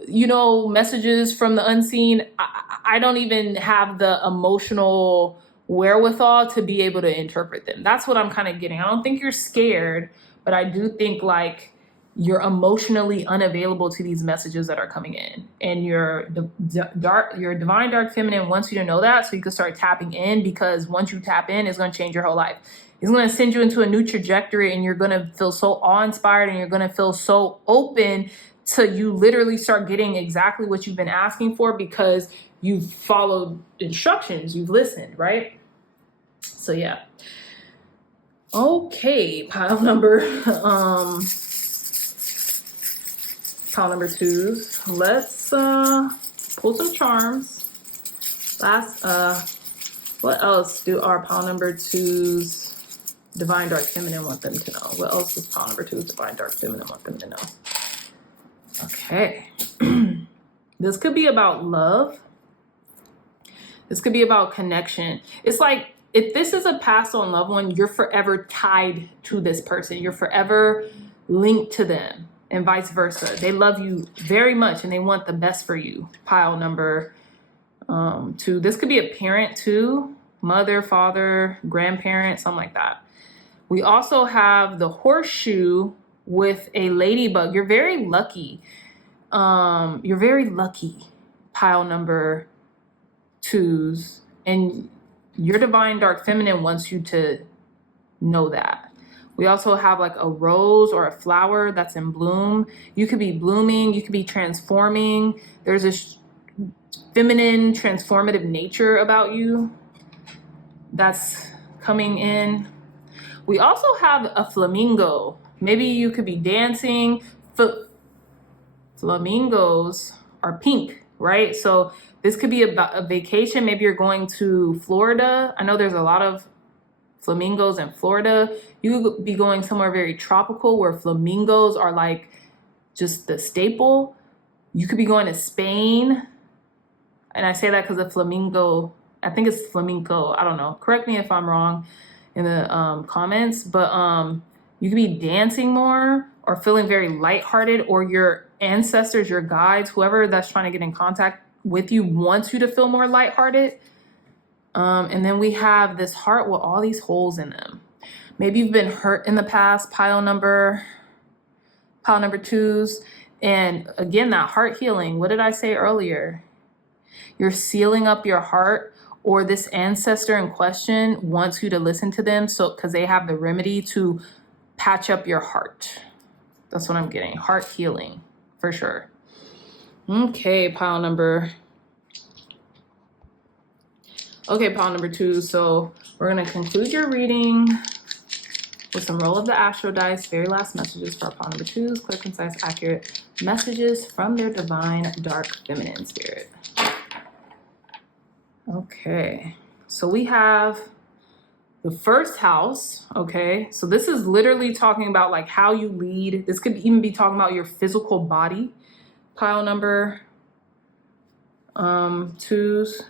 you know, messages from the unseen, I don't even have the emotional wherewithal to be able to interpret them. That's what I'm kind of getting. I don't think you're scared, but I do think like you're emotionally unavailable to these messages that are coming in. And your divine dark feminine wants you to know that so you can start tapping in, because once you tap in, it's going to change your whole life. It's going to send you into a new trajectory, and you're going to feel so awe-inspired, and you're going to feel so open to you literally start getting exactly what you've been asking for, because you've followed instructions, you've listened, right? So yeah. Okay, pile number 2s. Let's pull some charms. What else do our pile number 2s divine dark feminine want them to know? What else does pile number 2s divine dark feminine want them to know? Okay. This could be about love. This could be about connection. It's like, if this is a passed on loved one, you're forever tied to this person. You're forever linked to them, and vice versa. They love you very much and they want the best for you. Pile number 2. This could be a parent too. Mother, father, grandparent, something like that. We also have the horseshoe with a ladybug. You're very lucky. You're very lucky, pile number 2s. And your divine dark feminine wants you to know that. We also have like a rose or a flower that's in bloom. You could be blooming. You could be transforming. There's this feminine transformative nature about you that's coming in. We also have a flamingo. Maybe you could be dancing. Flamingos are pink, right? So this could be about a vacation. Maybe you're going to Florida. I know there's a lot of flamingos in Florida. You could be going somewhere very tropical where flamingos are like just the staple. You could be going to Spain. And I say that because of flamingo, I think it's flamenco, I don't know. Correct me if I'm wrong in the comments, but you could be dancing more or feeling very lighthearted, or your ancestors, your guides, whoever that's trying to get in contact with you wants you to feel more lighthearted. And then we have this heart with all these holes in them. Maybe you've been hurt in the past, pile number 2s. And again, that heart healing, what did I say earlier? You're sealing up your heart, or this ancestor in question wants you to listen to them, so because they have the remedy to patch up your heart. That's what I'm getting. Heart healing, for sure. Okay, pile number 2. So we're gonna conclude your reading with some roll of the astro dice, very last messages for our pile number 2s, clear, concise, accurate messages from their divine, dark, feminine spirit. Okay, so we have the first house, okay? So this is literally talking about like how you lead. This could even be talking about your physical body. Pile number 2s.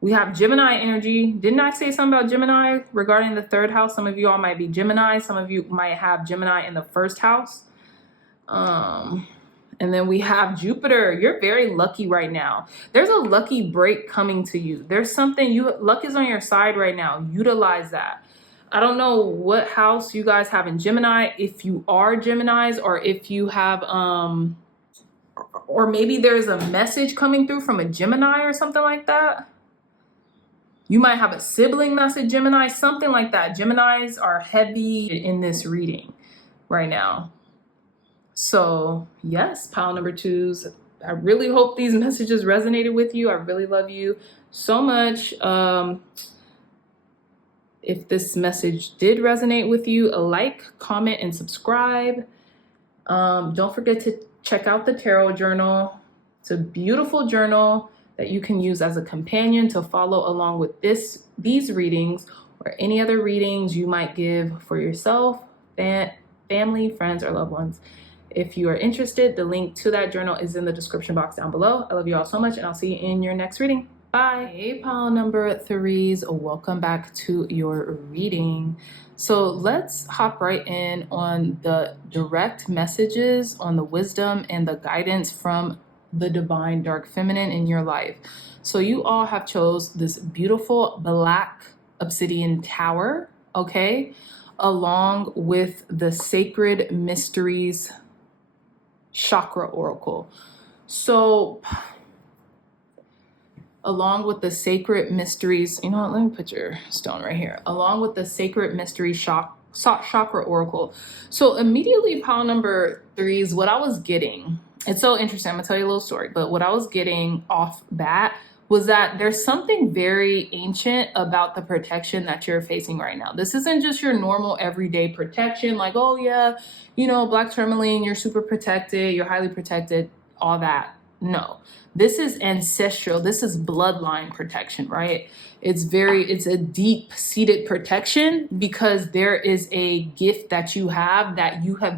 We have Gemini energy. Didn't I say something about Gemini regarding the third house? Some of you all might be Gemini. Some of you might have Gemini in the first house. And then we have Jupiter. You're very lucky right now. There's a lucky break coming to you. There's something, luck is on your side right now. Utilize that. I don't know what house you guys have in Gemini, if you are Geminis, or if you have, or maybe there's a message coming through from a Gemini or something like that. You might have a sibling that's a Gemini, something like that. Geminis are heavy in this reading right now. So yes, pile number 2s. I really hope these messages resonated with you. I really love you so much. If this message did resonate with you, a like, comment, and subscribe. Don't forget to check out the tarot journal. It's a beautiful journal that you can use as a companion to follow along with these readings, or any other readings you might give for yourself, family, friends, or loved ones. If you are interested, the link to that journal is in the description box down below. I love you all so much, and I'll see you in your next reading. Bye. Hey, pile number 3s, welcome back to your reading. So let's hop right in on the direct messages, on the wisdom and the guidance from the divine dark feminine in your life. So you all have chose this beautiful black obsidian tower, okay, along with the Sacred Mysteries chakra oracle. So along with the Sacred Mysteries, you know what, let me put your stone right here, along with the Sacred Mystery chakra oracle. So immediately, pile number 3s, what I was getting, it's so interesting, I'm gonna tell you a little story, but what I was getting off bat was that there's something very ancient about the protection that you're facing right now. This isn't just your normal everyday protection, like, oh yeah, you know, black tourmaline, you're super protected, you're highly protected, all that. No, this is ancestral. This is bloodline protection, right? It's a deep-seated protection because there is a gift that you have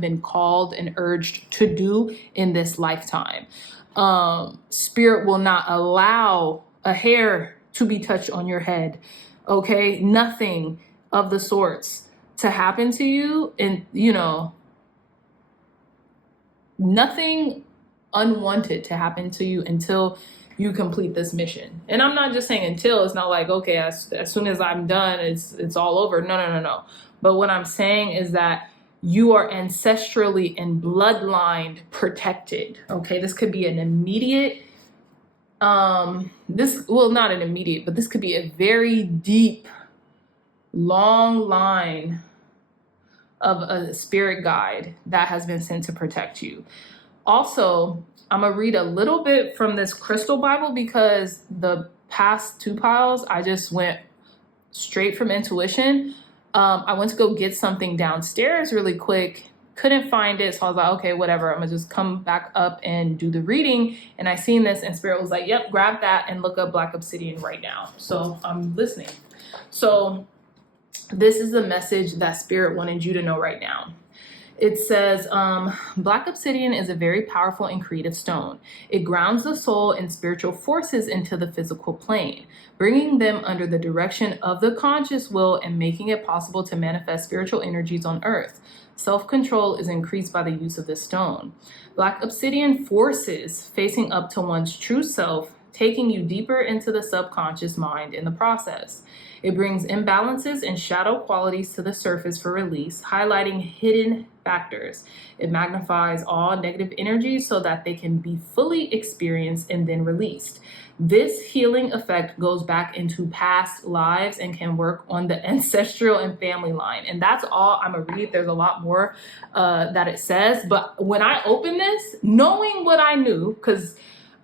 been called and urged to do in this lifetime. Spirit will not allow a hair to be touched on your head, okay? Nothing of the sorts to happen to you, and, you know, nothing unwanted to happen to you until you complete this mission. And I'm not just saying until, it's not like, okay, as soon as I'm done, it's all over. No. But what I'm saying is that you are ancestrally and bloodline protected, okay? This could be an immediate, not an immediate, but this could be a very deep, long line of a spirit guide that has been sent to protect you. Also, I'm gonna read a little bit from this crystal Bible because the past 2 piles, I just went straight from intuition. I went to go get something downstairs really quick, couldn't find it. So I was like, okay, whatever. I'm gonna just come back up and do the reading. And I seen this and Spirit was like, yep, grab that and look up black obsidian right now. So I'm listening. So this is the message that Spirit wanted you to know right now. It says, Black obsidian is a very powerful and creative stone. It grounds the soul and spiritual forces into the physical plane, bringing them under the direction of the conscious will and making it possible to manifest spiritual energies on earth. Self-control is increased by the use of this stone. Black obsidian forces facing up to one's true self, taking you deeper into the subconscious mind in the process. It brings imbalances and shadow qualities to the surface for release, highlighting hidden factors. It magnifies all negative energies so that they can be fully experienced and then released. This healing effect goes back into past lives and can work on the ancestral and family line. And that's all I'm gonna read. There's a lot more that it says. But when I opened this, knowing what I knew, because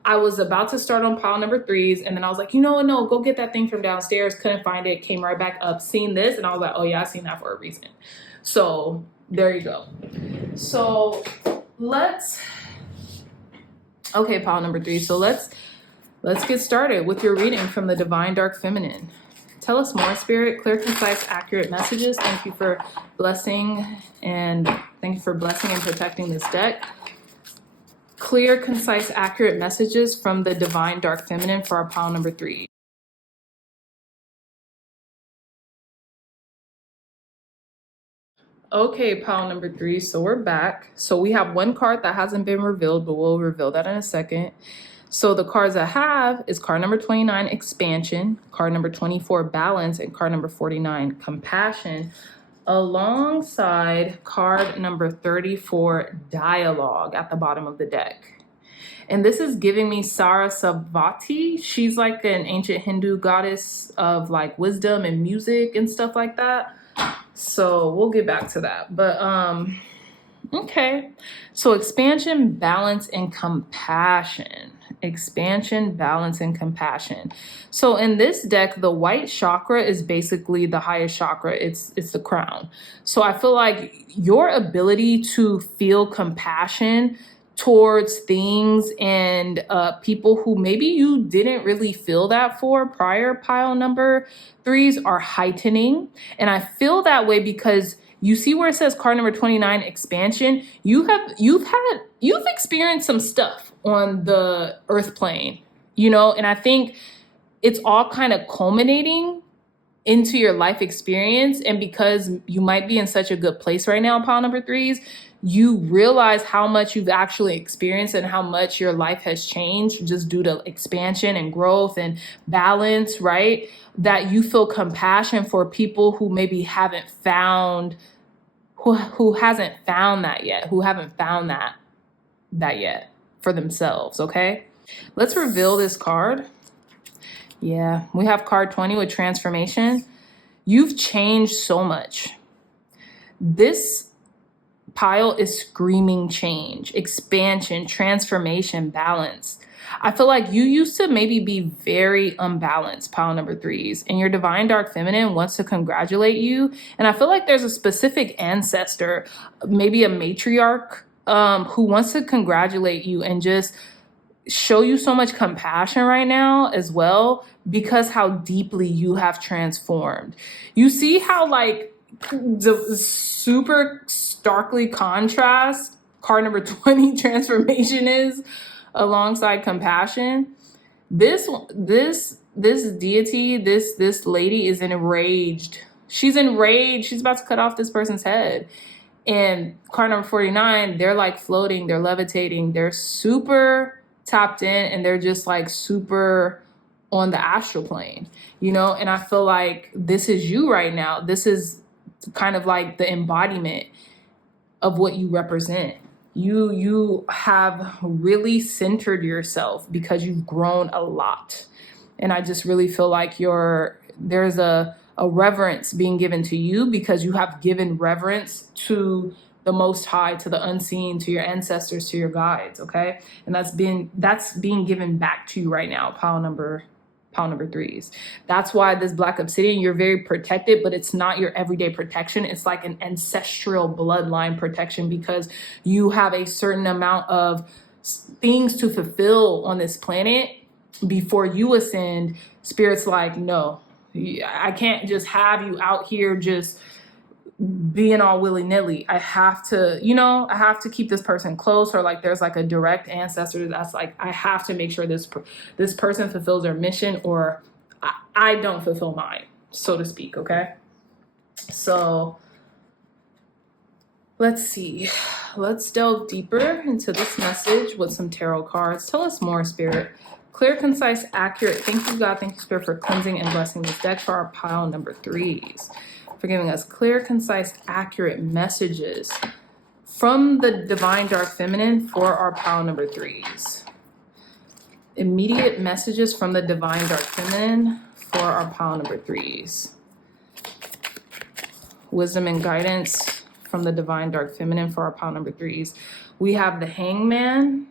I was about to start on pile number 3s, and then I was like, no, go get that thing from downstairs. Couldn't find it, came right back up, seen this, and I was like, oh yeah, I seen that for a reason. So there you go. So okay, pile number 3. So let's get started with your reading from the Divine Dark Feminine. Tell us more, Spirit. Clear, concise, accurate messages. Thank you for blessing and protecting this deck. Clear, concise, accurate messages from the Divine Dark Feminine for our pile number 3. Okay, pile number 3. So we're back. So we have one card that hasn't been revealed, but we'll reveal that in a second. So the cards I have is card number 29, Expansion, card number 24, Balance, and card number 49, Compassion, alongside card number 34, Dialogue, at the bottom of the deck. And this is giving me Sarasvati. She's like an ancient Hindu goddess of like wisdom and music and stuff like that. So we'll get back to that. But okay. So expansion, balance, and compassion. Expansion, balance, and compassion. So in this deck, the white chakra is basically the highest chakra. It's the crown. So I feel like your ability to feel compassion towards things and people who maybe you didn't really feel that for prior pile number 3s are heightening. And I feel that way because you see where it says card number 29, Expansion. You've experienced some stuff on the earth plane, and I think it's all kind of culminating into your life experience. And because you might be in such a good place right now, pile number 3s, you realize how much you've actually experienced and how much your life has changed just due to expansion and growth and balance, right? That you feel compassion for people who maybe haven't found, who hasn't found that yet, who haven't found that yet for themselves, okay? Let's reveal this card. Yeah, we have card 20 with Transformation. You've changed so much. This pile is screaming change, expansion, transformation, balance. I feel like you used to maybe be very unbalanced, pile number 3s, and your Divine Dark Feminine wants to congratulate you. And I feel like there's a specific ancestor, maybe a matriarch, who wants to congratulate you and just show you so much compassion right now as well, because how deeply you have transformed. You see how like the super starkly contrast card number 20, Transformation, is alongside Compassion. This deity, this lady is enraged. She's enraged. She's about to cut off this person's head. And card number 49, they're like floating, they're levitating, they're super tapped in, and they're just like super on the astral plane, and I feel like this is you right now. This is kind of like the embodiment of what you represent. You have really centered yourself because you've grown a lot. And I just really feel like there's a reverence being given to you because you have given reverence to the Most High, to the unseen, to your ancestors, to your guides, okay? And that's being given back to you right now, pile number 3s. That's why this Black obsidian, you're very protected, but it's not your everyday protection. It's like an ancestral bloodline protection because you have a certain amount of things to fulfill on this planet before you ascend. Spirit's like, no, I can't just have you out here just being all willy-nilly. I have to, I have to keep this person close, or like there's like a direct ancestor that's like, I have to make sure this person fulfills their mission, or I don't fulfill mine, so to speak. Okay. So let's see. Let's delve deeper into this message with some tarot cards. Tell us more, Spirit. Clear, concise, accurate. Thank you, God. Thank you, Spirit, for cleansing and blessing this deck for our pile number 3s. For giving us clear, concise, accurate messages from the Divine Dark Feminine for our pile number 3s. Immediate messages from the Divine Dark Feminine for our pile number 3s. Wisdom and guidance from the Divine Dark Feminine for our pile number 3s. We have the Hangman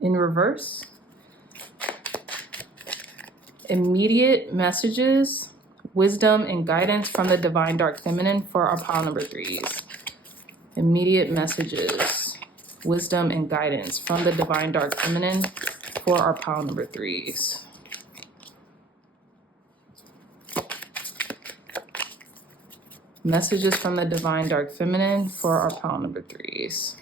in reverse. Immediate messages, wisdom and guidance from the Divine Dark Feminine for our pile number 3s. Immediate messages, wisdom and guidance from the Divine Dark Feminine for our pile number 3s. Messages from the Divine Dark Feminine for our pile number 3s.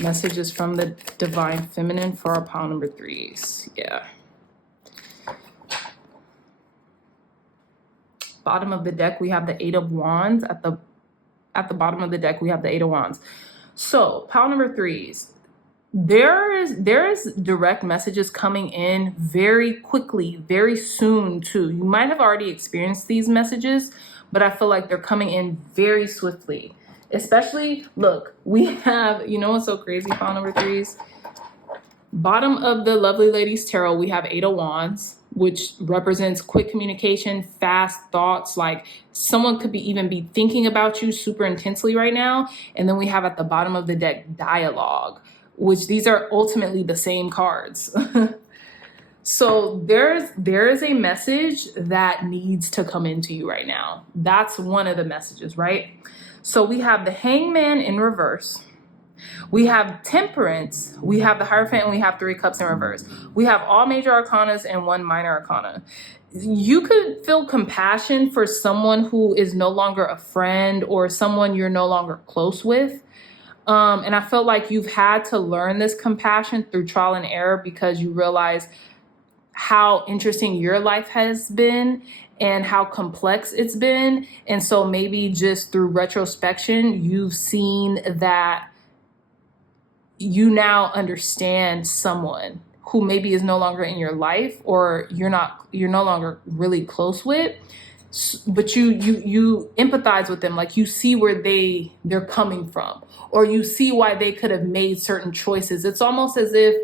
Messages from the Divine Feminine for our pile number 3s. Yeah. Bottom of the deck, we have the Eight of Wands. At the bottom of the deck, we have the Eight of Wands. So, pile number 3s. There is direct messages coming in very quickly, very soon too. You might have already experienced these messages, but I feel like they're coming in very swiftly. Especially, look, we have, what's so crazy, pile number 3s? Bottom of the Lovely Ladies Tarot, we have Eight of Wands, which represents quick communication, fast thoughts, like someone could even be thinking about you super intensely right now. And then we have at the bottom of the deck, dialogue, which these are ultimately the same cards. So there is a message that needs to come into you right now. That's one of the messages, right? So we have the Hangman in reverse. We have Temperance, we have the Hierophant, and we have Three Cups in reverse. We have all major arcanas and one minor arcana. You could feel compassion for someone who is no longer a friend or someone you're no longer close with. And I felt like you've had to learn this compassion through trial and error because you realize how interesting your life has been and how complex it's been. And so maybe just through retrospection, you've seen that you now understand someone who maybe is no longer in your life, or you're no longer really close with, but you empathize with them. Like you see where they're coming from, or you see why they could have made certain choices. It's almost as if,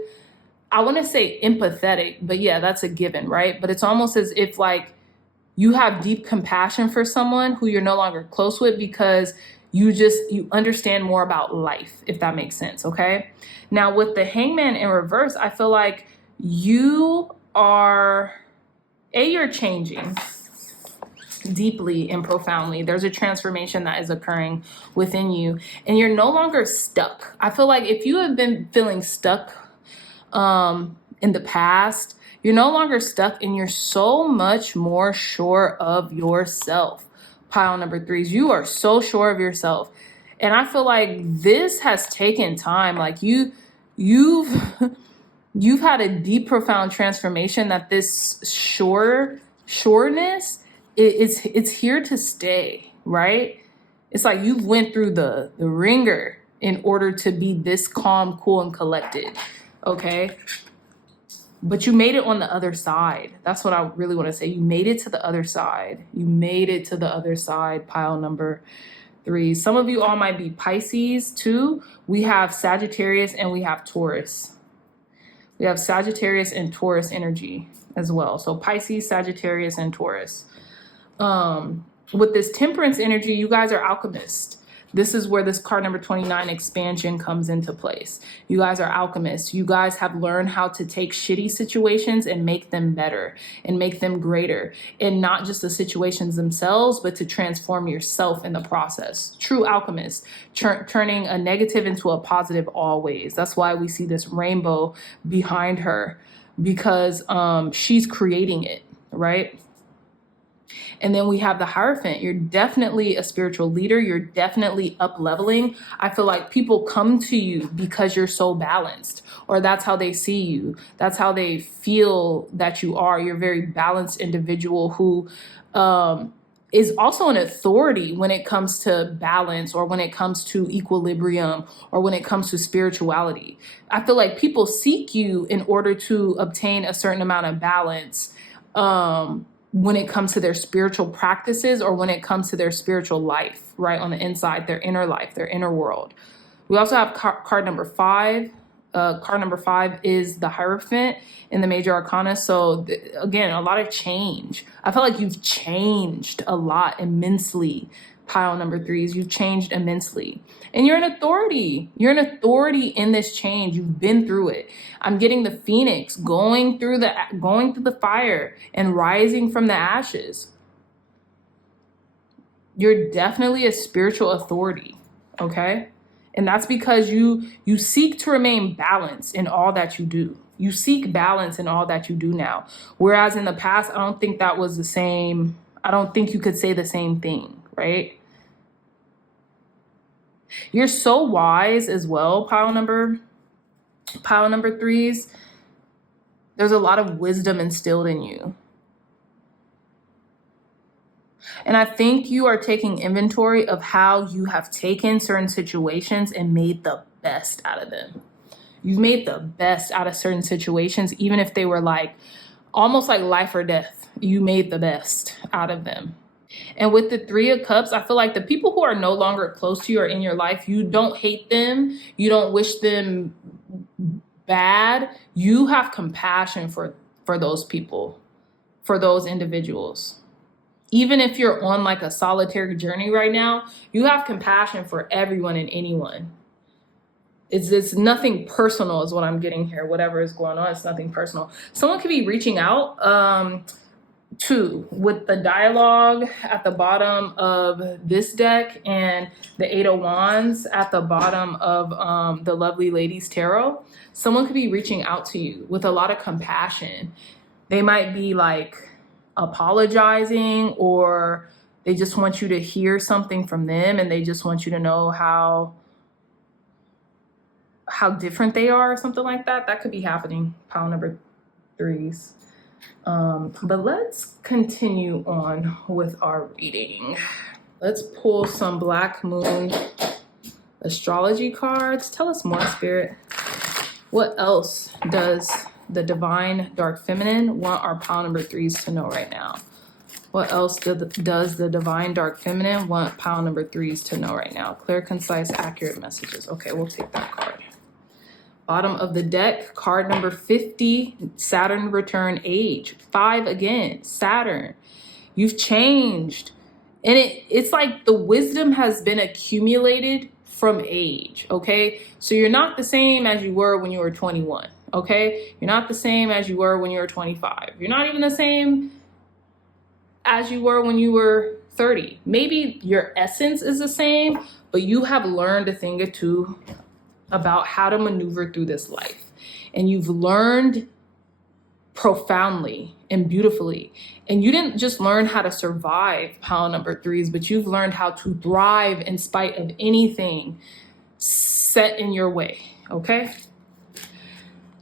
I want to say empathetic, but yeah, that's a given, right? But it's almost as if like you have deep compassion for someone who you're no longer close with because you understand more about life, if that makes sense. Okay. Now with the Hangman in reverse, I feel like you're changing deeply and profoundly. There's a transformation that is occurring within you and you're no longer stuck. I feel like if you have been feeling stuck in the past, you're no longer stuck and you're so much more sure of yourself. Pile number 3s, you are so sure of yourself. And I feel like this has taken time. Like you've had a deep, profound transformation that this sureness, it's here to stay, right? It's like you've went through the ringer in order to be this calm, cool, and collected. Okay. But you made it on the other side. That's what I really want to say. You made it to the other side. You made it to the other side, pile number 3. Some of you all might be Pisces too. We have Sagittarius and we have Taurus. We have Sagittarius and Taurus energy as well. So Pisces, Sagittarius, and Taurus. With this Temperance energy, you guys are alchemists. This is where this card number 29 expansion comes into place. You guys are alchemists. You guys have learned how to take shitty situations and make them better and make them greater. And not just the situations themselves, but to transform yourself in the process. True alchemists, turning a negative into a positive always. That's why we see this rainbow behind her, because she's creating it, right? And then we have the Hierophant. You're definitely a spiritual leader. You're definitely up leveling. I feel like people come to you because you're so balanced, or that's how they see you. That's how they feel that you are. You're a very balanced individual who is also an authority when it comes to balance, or when it comes to equilibrium, or when it comes to spirituality. I feel like people seek you in order to obtain a certain amount of balance. When it comes to their spiritual practices, or when it comes to their spiritual life, right? On the inside, their inner life, their inner world. We also have card number 5. Card number 5 is the Hierophant in the Major Arcana. So again, a lot of change. I feel like you've changed a lot immensely. Pile number 3s, you've changed immensely. And you're an authority. You're an authority in this change. You've been through it. I'm getting the Phoenix going through the fire and rising from the ashes. You're definitely a spiritual authority, okay? And that's because you seek to remain balanced in all that you do. You seek balance in all that you do now. Whereas in the past, I don't think that was the same. I don't think you could say the same thing, right? You're so wise as well, pile number 3s. There's a lot of wisdom instilled in you. And I think you are taking inventory of how you have taken certain situations and made the best out of them. You've made the best out of certain situations, even if they were like almost like life or death. You made the best out of them. And with the 3 of Cups, I feel like the people who are no longer close to you or in your life, you don't hate them. You don't wish them bad. You have compassion for those people, for those individuals. Even if you're on like a solitary journey right now, you have compassion for everyone and anyone. It's nothing personal is what I'm getting here. Whatever is going on, it's nothing personal. Someone could be reaching out with the dialogue at the bottom of this deck and the 8 of Wands at the bottom of the Lovely Ladies Tarot. Someone could be reaching out to you with a lot of compassion. They might be like apologizing, or they just want you to hear something from them, and they just want you to know how different they are, or something like that. That could be happening, pile number 3s. But let's continue on with our reading. Let's pull some Black Moon astrology cards. Tell us more, Spirit. What else does the Divine Dark Feminine want our pile number 3s to know right now? What else does the Divine Dark Feminine want pile number 3s to know right now? Clear, concise, accurate messages. Okay, we'll take that card. Bottom of the deck, card number 50, Saturn return age. 5 again, Saturn. You've changed. And it's like the wisdom has been accumulated from age, okay? So you're not the same as you were when you were 21, okay? You're not the same as you were when you were 25. You're not even the same as you were when you were 30. Maybe your essence is the same, but you have learned a thing or two about how to maneuver through this life. And you've learned profoundly and beautifully. And you didn't just learn how to survive, pile number 3s, but you've learned how to thrive in spite of anything set in your way, okay?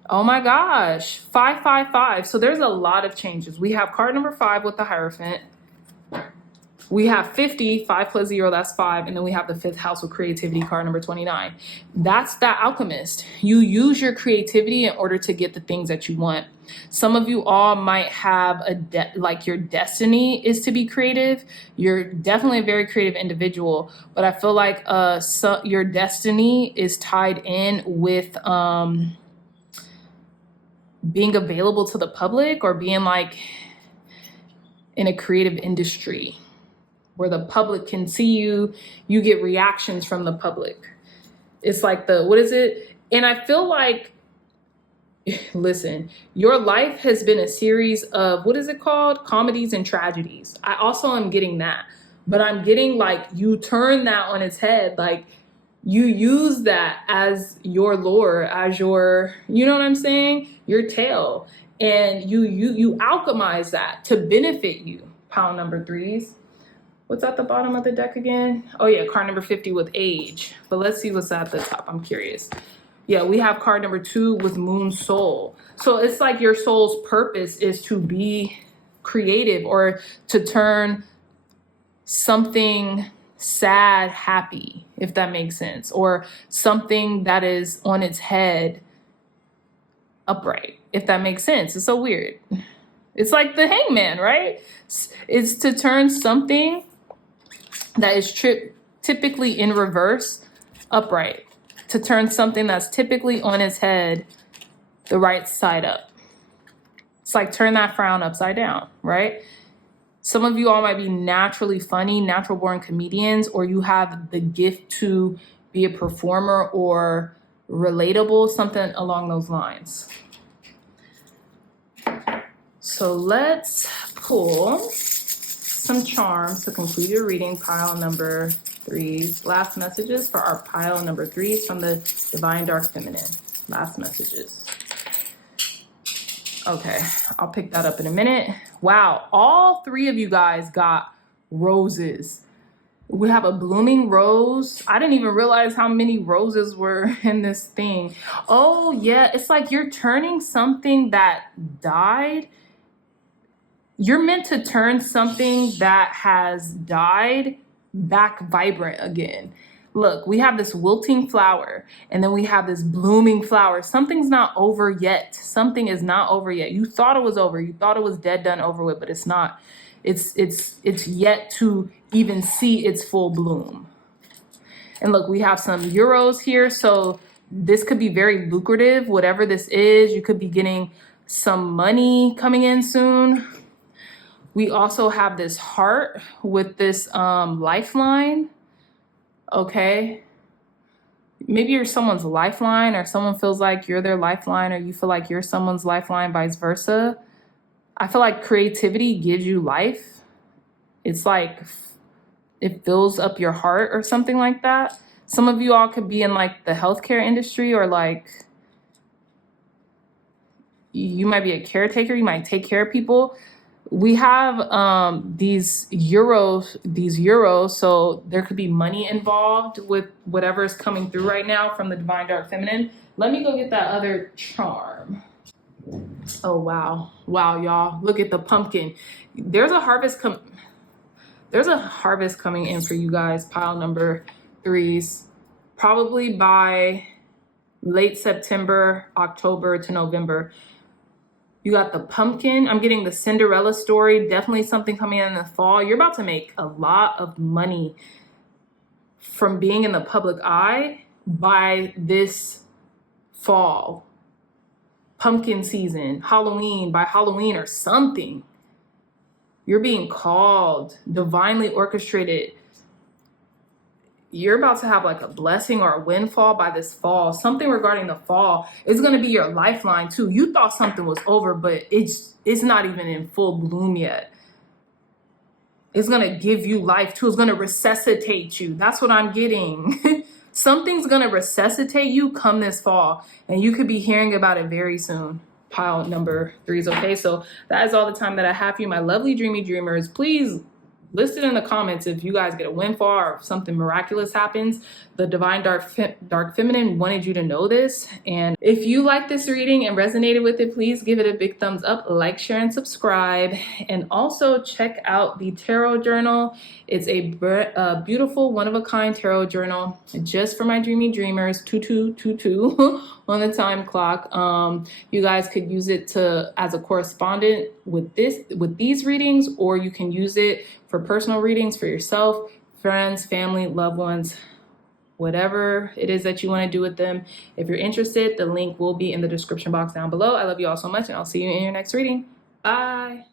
Oh my gosh, 555. So there's a lot of changes. We have card number 5 with the Hierophant. We have 50, 5 plus 0, that's 5. And then we have the 5th house with creativity, card number 29. That's that alchemist. You use your creativity in order to get the things that you want. Some of you all might have like your destiny is to be creative. You're definitely a very creative individual, but I feel like your destiny is tied in with being available to the public, or being like in a creative industry where the public can see you, you get reactions from the public. It's like what is it? And I feel like, listen, your life has been a series of, what is it called? Comedies and tragedies. I also am getting that, but I'm getting like, you turn that on its head. Like you use that as your lore, as your, you know what I'm saying? Your tale. And you alchemize that to benefit you. pile number 3s. What's at the bottom of the deck again? Oh yeah, card number 50 with age. But let's see what's at the top. I'm curious. Yeah, we have card number 2 with moon soul. So it's like your soul's purpose is to be creative or to turn something sad happy, if that makes sense, or something that is on its head upright, if that makes sense. It's so weird. It's like the hangman, right? It's to turn something that is typically in reverse upright, to turn something that's typically on its head the right side up. It's like turn that frown upside down, right? Some of you all might be naturally funny, natural born comedians, or you have the gift to be a performer or relatable, something along those lines. So let's pull some charms to conclude your reading, pile number 3s. Last messages for our pile number 3s from the Divine Dark Feminine. Last messages. Okay, I'll pick that up in a minute. Wow, all 3 of you guys got roses. We have a blooming rose. I didn't even realize how many roses were in this thing. Oh yeah, it's like you're turning something that died. You're meant to turn something that has died back vibrant again. Look, we have this wilting flower, and then we have this blooming flower. Something's not over yet. Something is not over yet. You thought it was over. You thought it was dead, done, over with, but it's not. It's yet to even see its full bloom. And look, we have some euros here, so this could be very lucrative. Whatever this is, you could be getting some money coming in soon. We also have this heart with this lifeline. Okay, maybe you're someone's lifeline, or someone feels like you're their lifeline, or you feel like you're someone's lifeline, vice versa. I feel like creativity gives you life. It's like it fills up your heart or something like that. Some of you all could be in like the healthcare industry, or like you might be a caretaker. You might take care of people. We have these euros, so there could be money involved with whatever is coming through right now from the Divine Dark Feminine. Let me go get that other charm. Oh wow, y'all, look at the pumpkin. There's a harvest coming in for you guys, pile number 3s, probably by late September, October to November. You got the pumpkin. I'm getting the Cinderella story. Definitely something coming in the fall. You're about to make a lot of money from being in the public eye by this fall. Pumpkin season, Halloween, by Halloween or something. You're being called, divinely orchestrated. You're about to have like a blessing or a windfall by this fall. Something regarding the fall is going to be your lifeline too. You thought something was over, but it's not even in full bloom yet. It's going to give you life too. It's going to resuscitate you. That's what I'm getting. Something's going to resuscitate you come this fall, and you could be hearing about it very soon. Pile number 3s. Okay, so that is all the time that I have for you, my lovely dreamy dreamers. Please list it in the comments if you guys get a windfall or if something miraculous happens. The Divine Dark Feminine wanted you to know this. And if you like this reading and resonated with it, please give it a big thumbs up, like, share, and subscribe. And also check out the tarot journal. It's a beautiful, one-of-a-kind tarot journal just for my dreamy dreamers. 2222 on the time clock. You guys could use it as a correspondent with these readings, or you can use it for personal readings for yourself, friends, family, loved ones, whatever it is that you want to do with them. If you're interested, the link will be in the description box down below. I love you all so much, and I'll see you in your next reading. Bye.